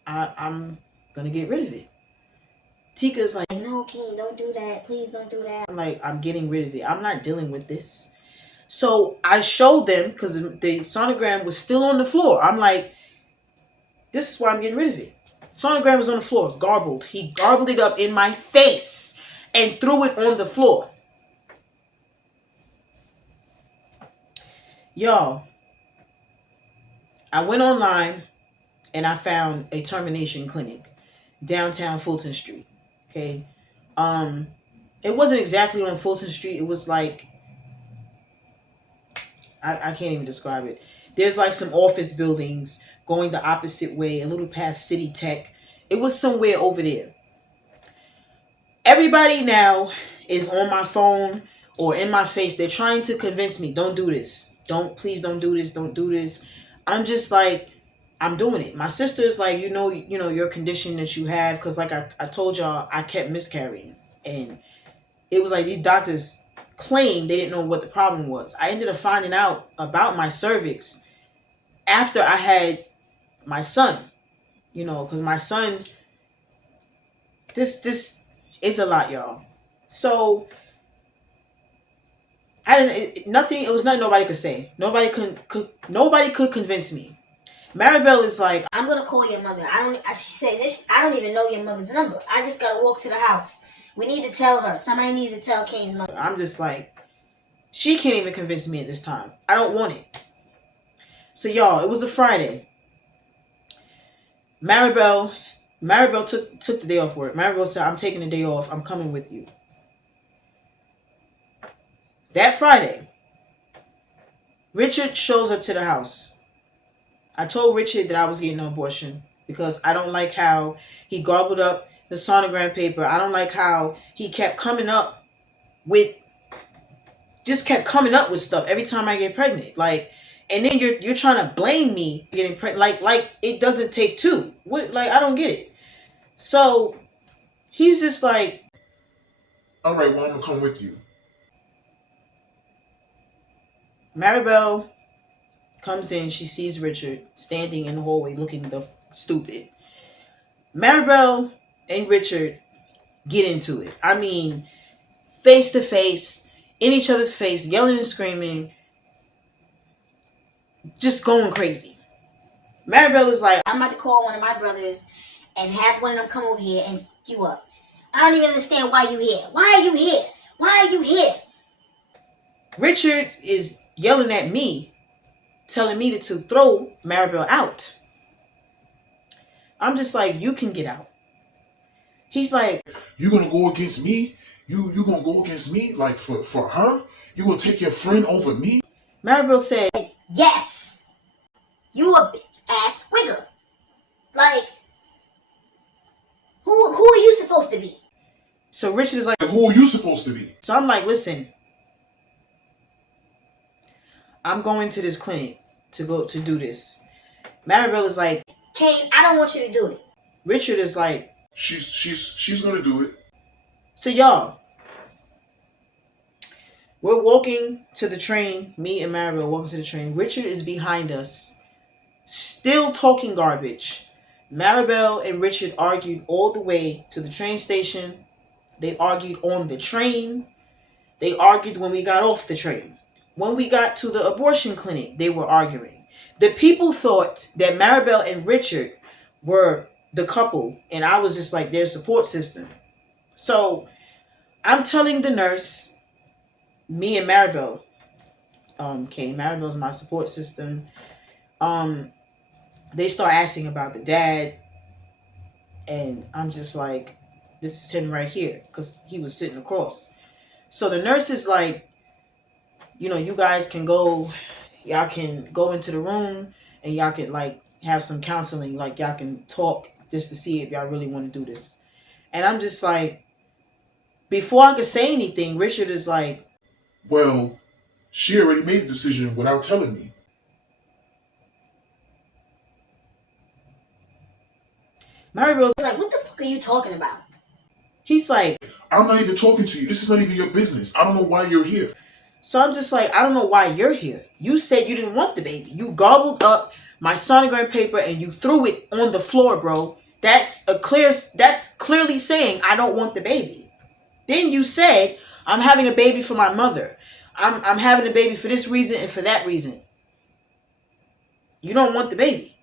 I'm gonna get rid of it. Tika's like, no, King, don't do that. Please don't do that. I'm like, I'm getting rid of it. I'm not dealing with this. So I showed them because the sonogram was still on the floor. I'm like, this is why I'm getting rid of it. Sonogram was on the floor, garbled. He garbled it up in my face and threw it on the floor. Y'all, I went online and I found a termination clinic downtown Fulton Street. Okay. It wasn't exactly on Fulton Street. It was like, I can't even describe it. There's like some office buildings going the opposite way, a little past City Tech. It was somewhere over there. Everybody now is on my phone or in my face. They're trying to convince me, don't do this. Please don't do this. Don't do this. I'm just like, I'm doing it. My sister's like, your condition that you have. Because like I told y'all, I kept miscarrying. And it was like these doctors claimed they didn't know what the problem was. I ended up finding out about my cervix after I had my son. Because my son, this is a lot, y'all. So it was nothing nobody could say. Nobody could convince me. Maribel is like, I'm gonna call your mother. She said this. I don't even know your mother's number. I just gotta walk to the house. We need to tell her. Somebody needs to tell Kane's mother. I'm just like, she can't even convince me at this time. I don't want it. So y'all, it was a Friday. Maribel took the day off work. Maribel said, I'm taking the day off. I'm coming with you. That Friday, Richard shows up to the house. I told Richard that I was getting an abortion because I don't like how he garbled up the sonogram paper. I don't like how he kept coming up with stuff every time I get pregnant. Like, and then you're trying to blame me getting pregnant. Like it doesn't take two. What? Like, I don't get it. So he's just like, all right, well, I'm gonna come with you. Maribel comes in. She sees Richard standing in the hallway looking stupid. Maribel and Richard get into it. I mean, face to face, in each other's face, yelling and screaming, just going crazy. Maribel is like, I'm about to call one of my brothers and have one of them come over here and f you up. I don't even understand why you here. Why are you here? Why are you here? Richard is yelling at me, telling me to throw Maribel out. I'm just like, you can get out. He's like, You gonna go against me? You gonna go against me like for her? You gonna take your friend over me? Maribel said, Yes, you a bitch ass wigger. Like, who are you supposed to be? so Richard is like, Like, who are you supposed to be? so I'm like, listen, I'm going to this clinic to go to do this. Maribel is like, Kane, I don't want you to do it. Richard is like, She's gonna do it. so y'all, we're walking to the train. Me and Maribel walking to the train. Richard is behind us, still talking garbage. Maribel and Richard argued all the way to the train station. They argued on the train. They argued when we got off the train. When we got to the abortion clinic, they were arguing. The people thought that Maribel and Richard were the couple, and I was just like their support system. So I'm telling the nurse, me and Maribel, okay, Maribel's my support system. Um, they start asking about the dad, and I'm just like, this is him right here, because he was sitting across. So the nurse is like, you guys can go, y'all can go into the room and y'all can like have some counseling, like y'all can talk just to see if y'all really want to do this. And I'm just like, before I could say anything, Richard is like, Well, she already made the decision without telling me. Maribel's It's like, what the fuck are you talking about? he's like, I'm not even talking to you. This is not even your business. I don't know why you're here. so I'm just like, I don't know why you're here. You said you didn't want the baby. You gobbled up my sonogram paper and you threw it on the floor, bro. That's clearly saying I don't want the baby. Then you said I'm having a baby for my mother. I'm having a baby for this reason and for that reason. You don't want the baby.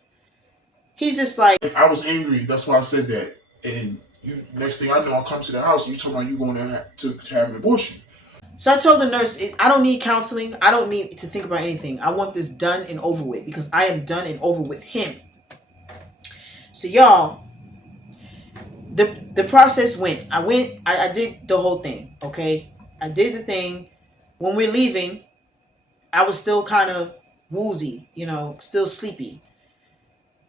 He's just like, I was angry. That's why I said that. And you, next thing I know, I come to the house. And you talking about you going to have an abortion. so I told the nurse, I don't need counseling. I don't need to think about anything. I want this done and over with because I am done and over with him. So y'all, the process went. I did the whole thing. Okay, I did the thing. When we're leaving, I was still kind of woozy, still sleepy.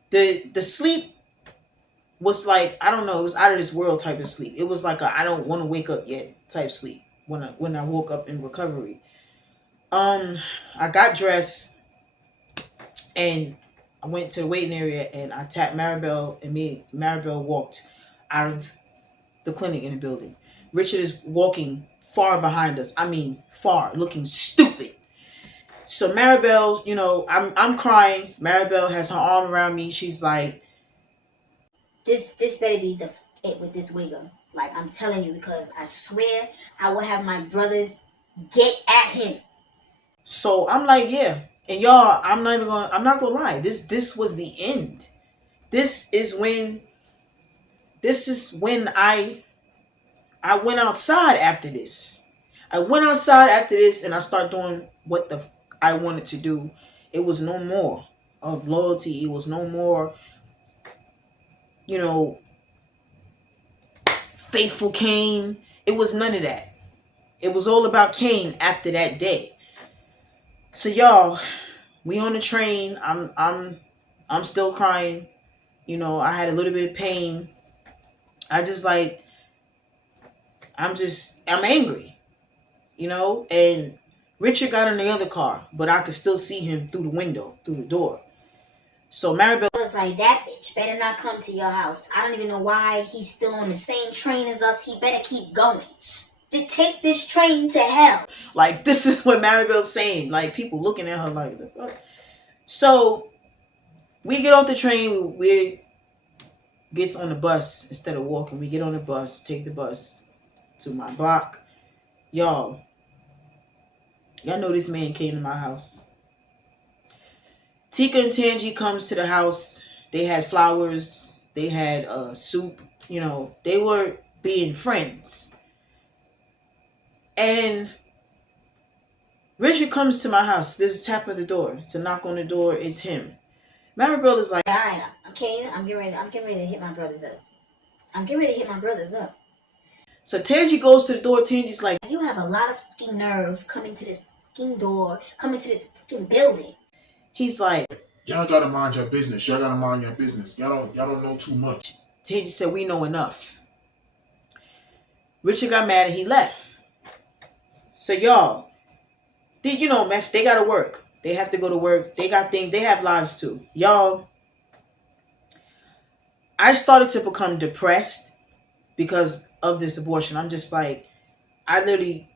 The sleep was like, I don't know, it was out of this world type of sleep. It was like I don't want to wake up yet type sleep when I woke up in recovery. I got dressed and I went to the waiting area and I tapped Maribel and Maribel walked out of the clinic in the building. Richard is walking far behind us. I mean, far, looking stupid. So Maribel, I'm crying. Maribel has her arm around me. She's like, This better be the it with this wigger. Like, I'm telling you, because I swear I will have my brothers get at him. so I'm like, yeah. And y'all, I'm not gonna lie. This was the end. This is when I went outside after this. I went outside after this and I started doing what I wanted to do. It was no more of loyalty. It was no more, you know, faithful Cain. It was none of that. It was all about Cain after that day. So y'all, we on the train. I'm still crying. I had a little bit of pain. I just like I'm angry, and Richard got in the other car, but I could still see him through the window, through the door. So Maribel I was like, that bitch better not come to your house. I don't even know why he's still on the same train as us. He better keep going. To take this train to hell. like this is what Maribel's saying. Like people looking at her like the fuck. So we get off the train, we gets on the bus instead of walking. We get on the bus, take the bus to my block. Y'all know this man came to my house. Tika and Tangi comes to the house. They had flowers. They had soup. They were being friends. And Richard comes to my house. There's a tap at the door. It's a knock on the door. It's him. Maribel is like, All right, okay, I'm getting ready to hit my brothers up. I'm getting ready to hit my brothers up. so Tangy goes to the door. Tangy's like, You have a lot of fucking nerve coming to this fucking door, coming to this fucking building. he's like, Y'all gotta mind your business. Y'all gotta mind your business. Y'all don't know too much. Tangy said, we know enough. Richard got mad and he left. So y'all, man, they gotta work. They have to go to work. They got things. They have lives too. Y'all, I started to become depressed because of this abortion. I'm just like, I literally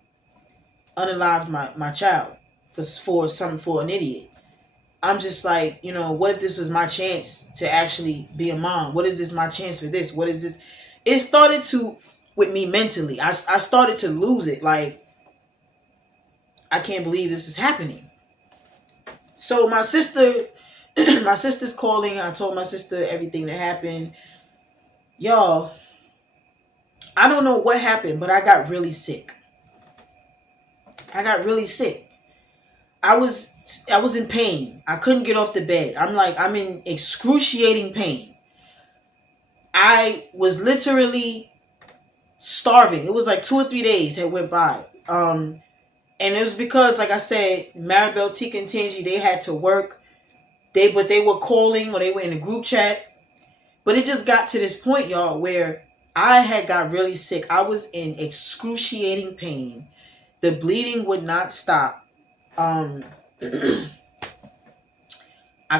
unalived my child for an idiot. I'm just like, what if this was my chance to actually be a mom? What is this my chance for this? What is this? It started to with me mentally. I started to lose it. Like, I can't believe this is happening. So my sister, my sister's calling. I told my sister everything that happened. Y'all, I don't know what happened, but I got really sick. I got really sick. I was in pain. I couldn't get off the bed. I'm in excruciating pain. I was literally starving. It was like 2 or 3 days had went by. And it was because, like I said, Maribel, Tika, and Tangi, they had to work. But they were calling or they were in a group chat. But it just got to this point, y'all, where I had got really sick. I was in excruciating pain. The bleeding would not stop. I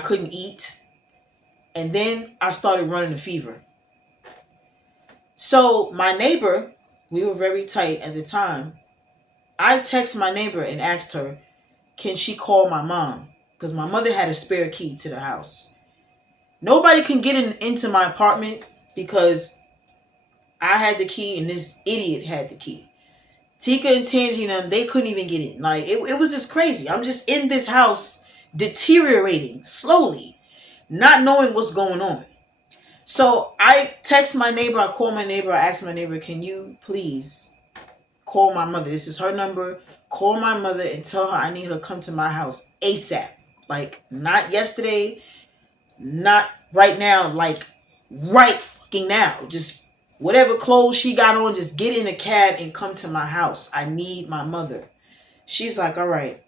couldn't eat. And then I started running a fever. So my neighbor, we were very tight at the time. I texted my neighbor and asked her, can she call my mom? Because my mother had a spare key to the house. Nobody can get into my apartment because I had the key and this idiot had the key. Tika and Tangi and them, they couldn't even get in. Like, it was just crazy. I'm just in this house deteriorating slowly, not knowing what's going on. So I text my neighbor, I call my neighbor, I ask my neighbor, can you please call my mother? This is her number. Call my mother and tell her I need her to come to my house ASAP. Like, not yesterday, not right now, like right fucking now. Just whatever clothes she got on, just get in a cab and come to my house. I need my mother. She's like, all right.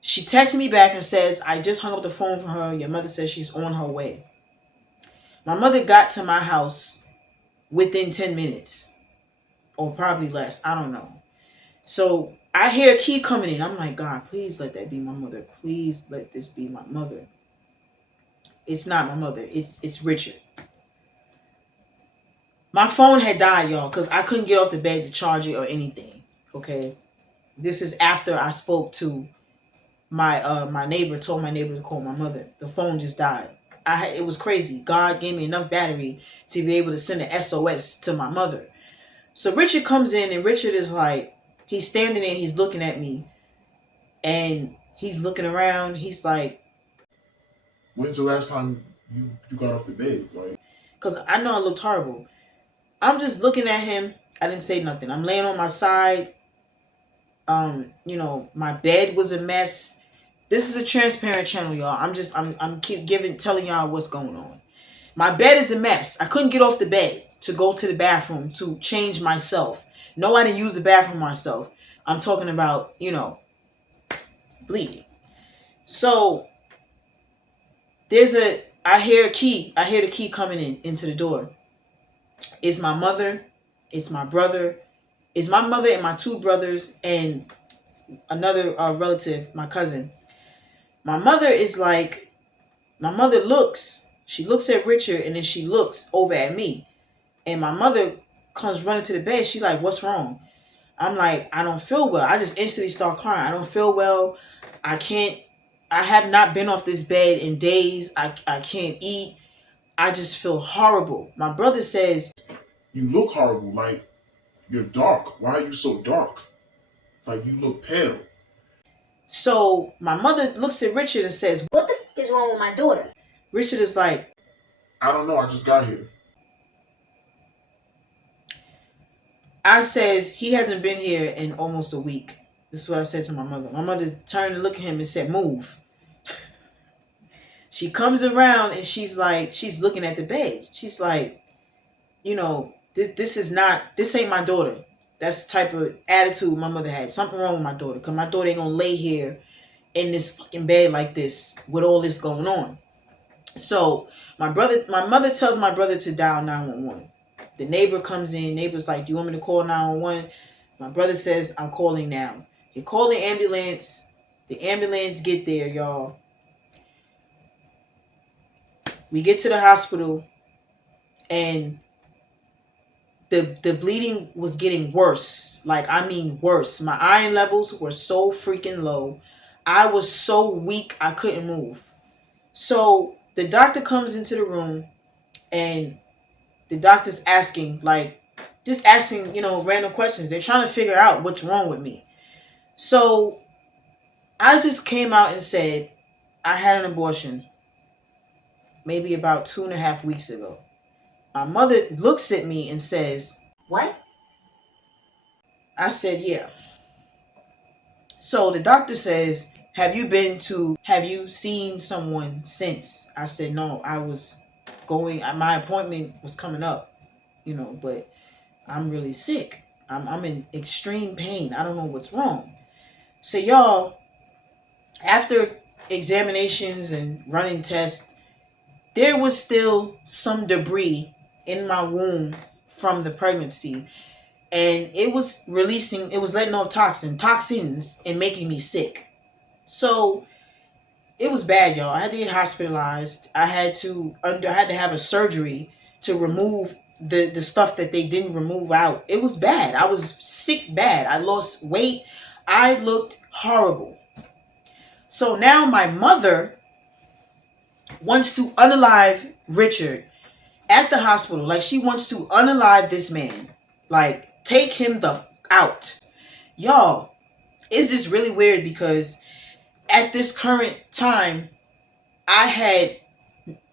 She texts me back and says, I just hung up the phone for her. Your mother says she's on her way. My mother got to my house within 10 minutes or probably less. I don't know. So I hear a key coming in. I'm like, God, please let that be my mother. Please let this be my mother. It's not my mother. It's Richard. My phone had died, y'all, because I couldn't get off the bed to charge it or anything. Okay. This is after I spoke to my neighbor, told my neighbor to call my mother. The phone just died. It was crazy. God gave me enough battery to be able to send an SOS to my mother. So Richard comes in and Richard is like, he's standing there, he's looking at me and he's looking around. He's like, When's the last time you got off the bed? Like, because I know I looked horrible. I'm just looking at him. I didn't say nothing. I'm laying on my side. My bed was a mess. This is a transparent channel, y'all. I'm keep telling y'all what's going on. My bed is a mess. I couldn't get off the bed to go to the bathroom to change myself. No, I didn't use the bathroom myself. I'm talking about, bleeding. So I hear a key. I hear the key coming into the door. It's my mother. It's my brother. It's my mother and my two brothers and another relative, my cousin. My mother she looks at Richard and then she looks over at me. And my mother comes running to the bed. She like, what's wrong? I'm like, I don't feel well. I just instantly start crying. I don't feel well. I have not been off this bed in days. I can't eat. I just feel horrible. My brother says, you look horrible. Like, you're dark. Why are you so dark? Like, you look pale. so my mother looks at Richard and says, What the fuck is wrong with my daughter? Richard is like, I don't know. I just got here. I says, he hasn't been here in almost a week. This is what I said to my mother. My mother turned to look at him and said, move. She comes around and she's like, she's looking at the bed. She's like, this ain't my daughter. That's the type of attitude my mother had. Something wrong with my daughter, because my daughter ain't gonna lay here in this fucking bed like this with all this going on. So my mother tells my brother to dial 911. The neighbor comes in. Neighbor's like, do you want me to call 911? My brother says, I'm calling now. He called the ambulance. The ambulance get there, y'all. We get to the hospital, and the bleeding was getting worse. Like, I mean worse. My iron levels were so freaking low. I was so weak I couldn't move. So the doctor comes into the room, and the doctor's asking, like, just asking, random questions. They're trying to figure out what's wrong with me. So I just came out and said I had an abortion maybe about 2.5 weeks ago. My mother looks at me and says, What? I said, yeah. So the doctor says, have you seen someone since? I said, no, my appointment was coming up, but I'm really sick. I'm in extreme pain. I don't know what's wrong. So y'all, after examinations and running tests, there was still some debris in my womb from the pregnancy. And it was letting off toxins and making me sick. So it was bad, y'all. I had to get hospitalized. I had to have a surgery to remove the stuff that they didn't remove out. It was bad. I was sick bad. I lost weight. I looked horrible. So now my mother wants to unalive Richard at the hospital. Like, she wants to unalive this man. Like, take him the out. Y'all, it's just really weird because at this current time, I had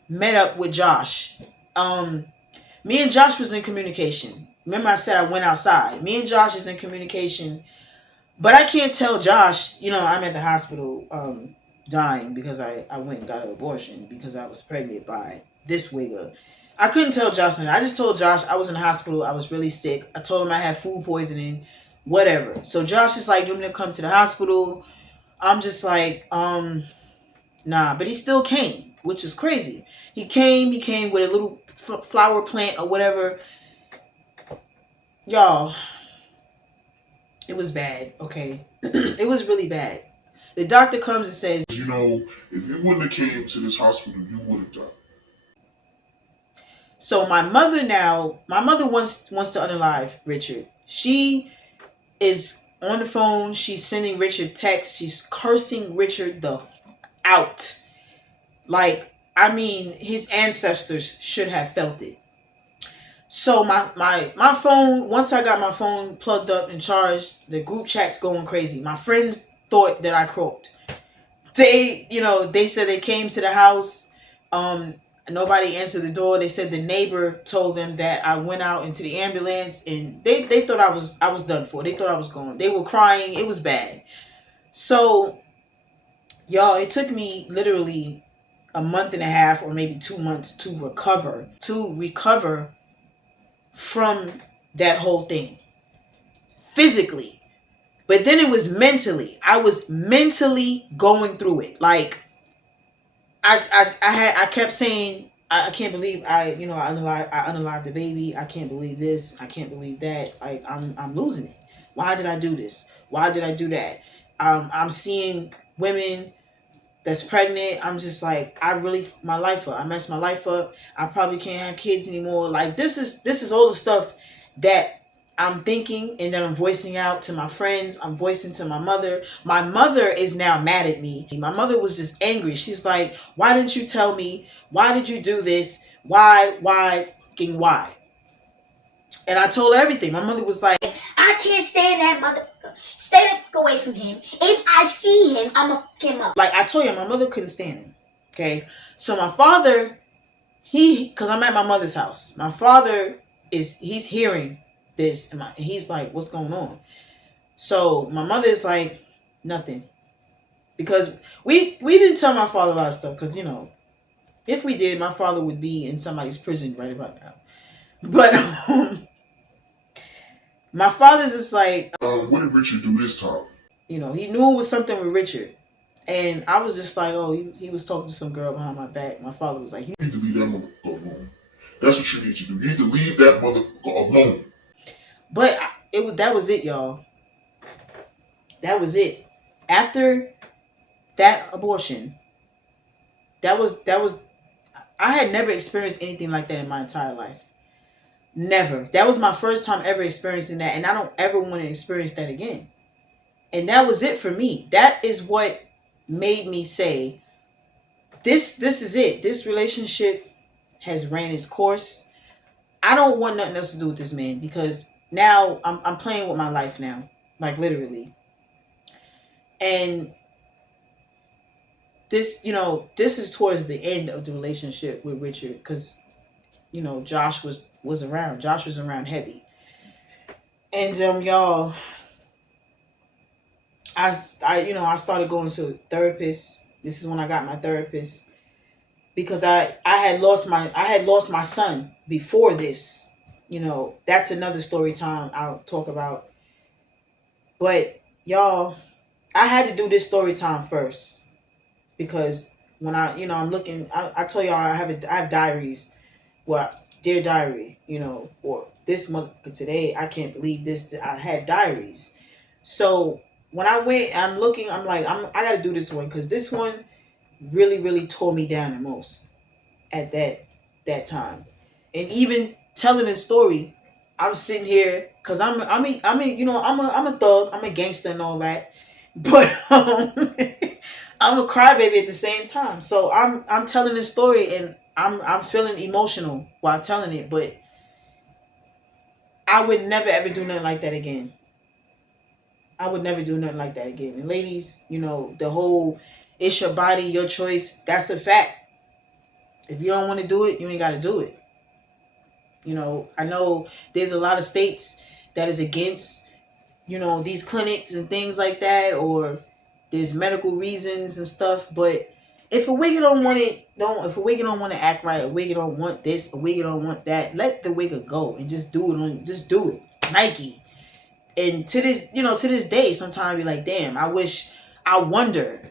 met up with Josh. Me and Josh was in communication. Remember I said I went outside. Me and Josh is in communication. But I can't tell Josh, I'm at the hospital dying because I went and got an abortion because I was pregnant by this wigger. I couldn't tell Josh that. I just told Josh I was in the hospital. I was really sick. I told him I had food poisoning, whatever. So Josh is like, you want me to come to the hospital? I'm just like, nah. But he still came, which is crazy. He came with a little flower plant or whatever. Y'all, it was bad, okay? It was really bad. The doctor comes and says, if you wouldn't have came to this hospital, you would have died. So my mother wants to unalive Richard. She is on the phone. She's sending Richard texts. She's cursing Richard the out. Like, I mean, his ancestors should have felt it. So my phone, once I got my phone plugged up and charged, the group chat's going crazy. My friends thought that I croaked. They said they came to the house. Nobody answered the door. They said the neighbor told them that I went out into the ambulance, and they thought I was done for. They thought I was gone. They were crying. It was bad. So, y'all, it took me literally a month and a half or maybe 2 months to recover from that whole thing physically. But then it was mentally. I was mentally going through it. Like, I kept saying, I can't believe I unalived the baby. I can't believe this. I can't believe that. Like, I'm losing it. Why did I do this? Why did I do that? I'm seeing women that's pregnant. I'm just like, my life up. I messed my life up. I probably can't have kids anymore. Like, this is all the stuff that I'm thinking and that I'm voicing out to my friends. I'm voicing to my mother. My mother is now mad at me. My mother was just angry. She's like, why didn't you tell me? Why did you do this? Why, fucking why? And I told her everything. My mother was like, I can't stand that motherfucker. Stay the fuck away from him. If I see him, I'ma fuck him up. Like, I told you, my mother couldn't stand him. Okay? So my father, because I'm at my mother's house. My father he's hearing this, and he's like, what's going on? So my mother is like, nothing. Because we didn't tell my father a lot of stuff, because, If we did, my father would be in somebody's prison right about now. But my father's just like, What did Richard do this time? he knew it was something with Richard. And I was just like, oh, he was talking to some girl behind my back. My father was like, You need to leave that motherfucker alone. That's what you need to do. You need to leave that motherfucker alone. but that was it, y'all. That was it. After that abortion, that was I had never experienced anything like that in my entire life. Never. That was my first time ever experiencing that, and I don't ever want to experience that again. And that was it for me. That is what made me say, this is it. This relationship has ran its course. I don't want nothing else to do with this man, because now I'm playing with my life now, like literally. And this is towards the end of the relationship with Richard, because Josh was around. Josh was around heavy. And y'all, I started going to a therapist. This is when I got my therapist, because I had lost my son before this. That's another story time I'll talk about. But y'all, I had to do this story time first, because when I'm looking, I told y'all I have diaries. Well, dear diary, or this month, today I can't believe this. I have diaries. So when I went, I'm looking. I'm like, I got to do this one, because this one really, really tore me down the most at that time. And even telling the story, I'm sitting here because I'm a thug, I'm a gangster and all that, but I'm a crybaby at the same time. So I'm telling this story, and I'm feeling emotional while telling it, but I would never ever do nothing like that again. I would never do nothing like that again. And ladies, the whole it's your body, your choice, that's a fact. If you don't want to do it, you ain't got to do it. I know there's a lot of states that is against, these clinics and things like that, or there's medical reasons and stuff. But if a wigger don't want it, if a wigger don't want to act right, a wigger don't want this, a wigger don't want that, let the wigger go and just do it. Nike. And to this day, sometimes I be like, damn, I wonder,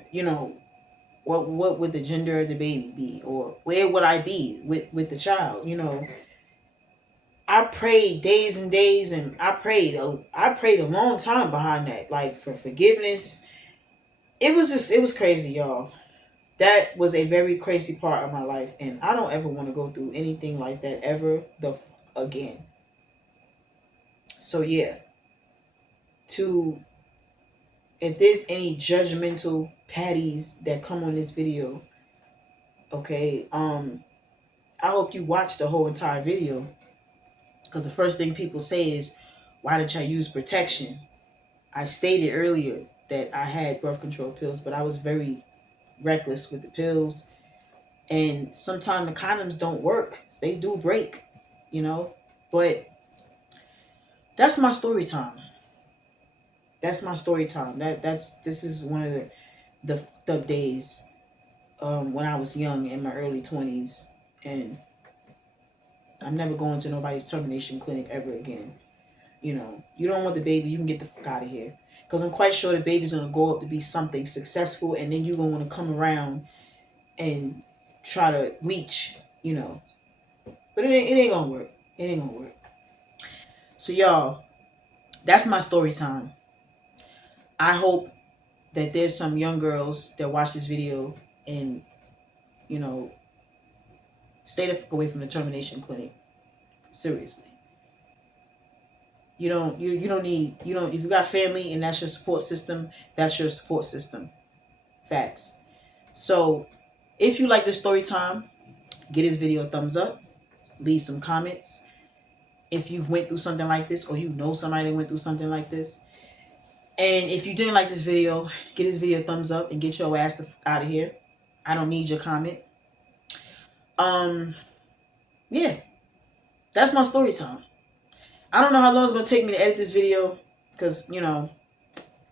what would the gender of the baby be, or where would I be with the child, I prayed days and days, and I prayed a long time behind that, like for forgiveness. It was crazy, y'all. That was a very crazy part of my life, and I don't ever want to go through anything like that ever again. So yeah, to if there's any judgmental patties that come on this video, okay, I hope you watch the whole entire video, because the first thing people say is, why didn't you use protection? I stated earlier that I had birth control pills, but I was very reckless with the pills. And sometimes the condoms don't work. They do break, you know. But that's my story time. That's my story time. This is one of the days when I was young, in my early 20s, and I'm never going to nobody's termination clinic ever again. You don't want the baby, you can get the fuck out of here. Because I'm quite sure the baby's going to grow up to be something successful, and then you're going to want to come around and try to leech. But it ain't going to work. It ain't going to work. So, y'all, that's my story time. I hope that there's some young girls that watch this video and, you know, stay the fuck away from the termination clinic. Seriously. If you got family and that's your support system, that's your support system. Facts. So if you like this story time, give this video a thumbs up, leave some comments. If you went through something like this, or you know somebody that went through something like this. And if you didn't like this video, give this video a thumbs up and get your ass out of here. I don't need your comment. Yeah, that's my story time. I don't know how long it's gonna take me to edit this video, because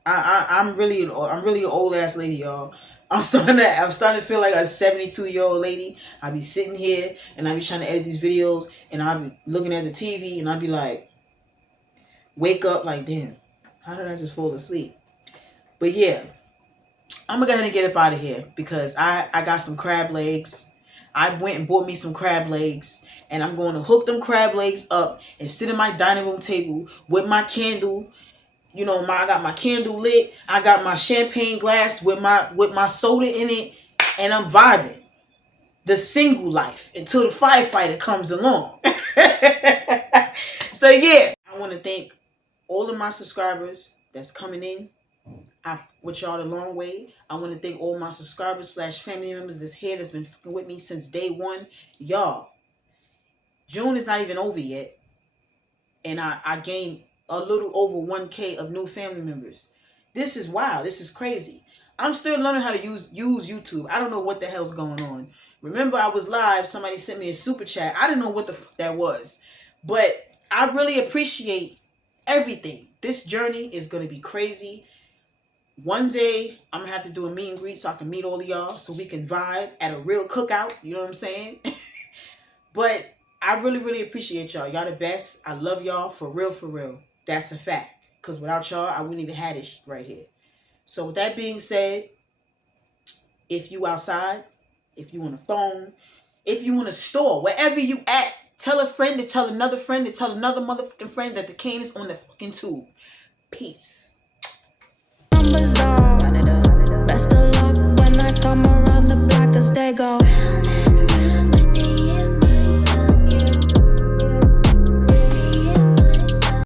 I'm really an old ass lady, y'all. I'm starting to feel like a 72-year-old lady. I be sitting here and I be trying to edit these videos and I be looking at the TV and I be like, wake up like, damn, how did I just fall asleep? But yeah, I'm gonna go ahead and get up out of here because I got some crab legs. I went and bought me some crab legs and I'm going to hook them crab legs up and sit at my dining room table with my candle. I got my candle lit. I got my champagne glass with my soda in it, and I'm vibing the single life until the firefighter comes along. So yeah, I want to thank all of my subscribers that's coming in. I've with y'all the long way. I want to thank all my subscribers slash family members that's here that's been fucking with me since day one. Y'all, June is not even over yet, and I gained a little over 1K of new family members. This is wild. This is crazy. I'm still learning how to use YouTube. I don't know what the hell's going on. Remember, I was live. Somebody sent me a super chat. I didn't know what the fuck that was, but I really appreciate everything. This journey is gonna be crazy. One day I'm gonna have to do a meet and greet so I can meet all of y'all so we can vibe at a real cookout. You know what I'm saying? But I really, really appreciate y'all. Y'all the best. I love y'all for real, for real. That's a fact. Because without y'all, I wouldn't even have this right here. So with that being said, if you outside, if you on the phone, if you in a store, wherever you at, tell a friend to tell another friend to tell another motherfucking friend that the cane is on the fucking tube. Peace.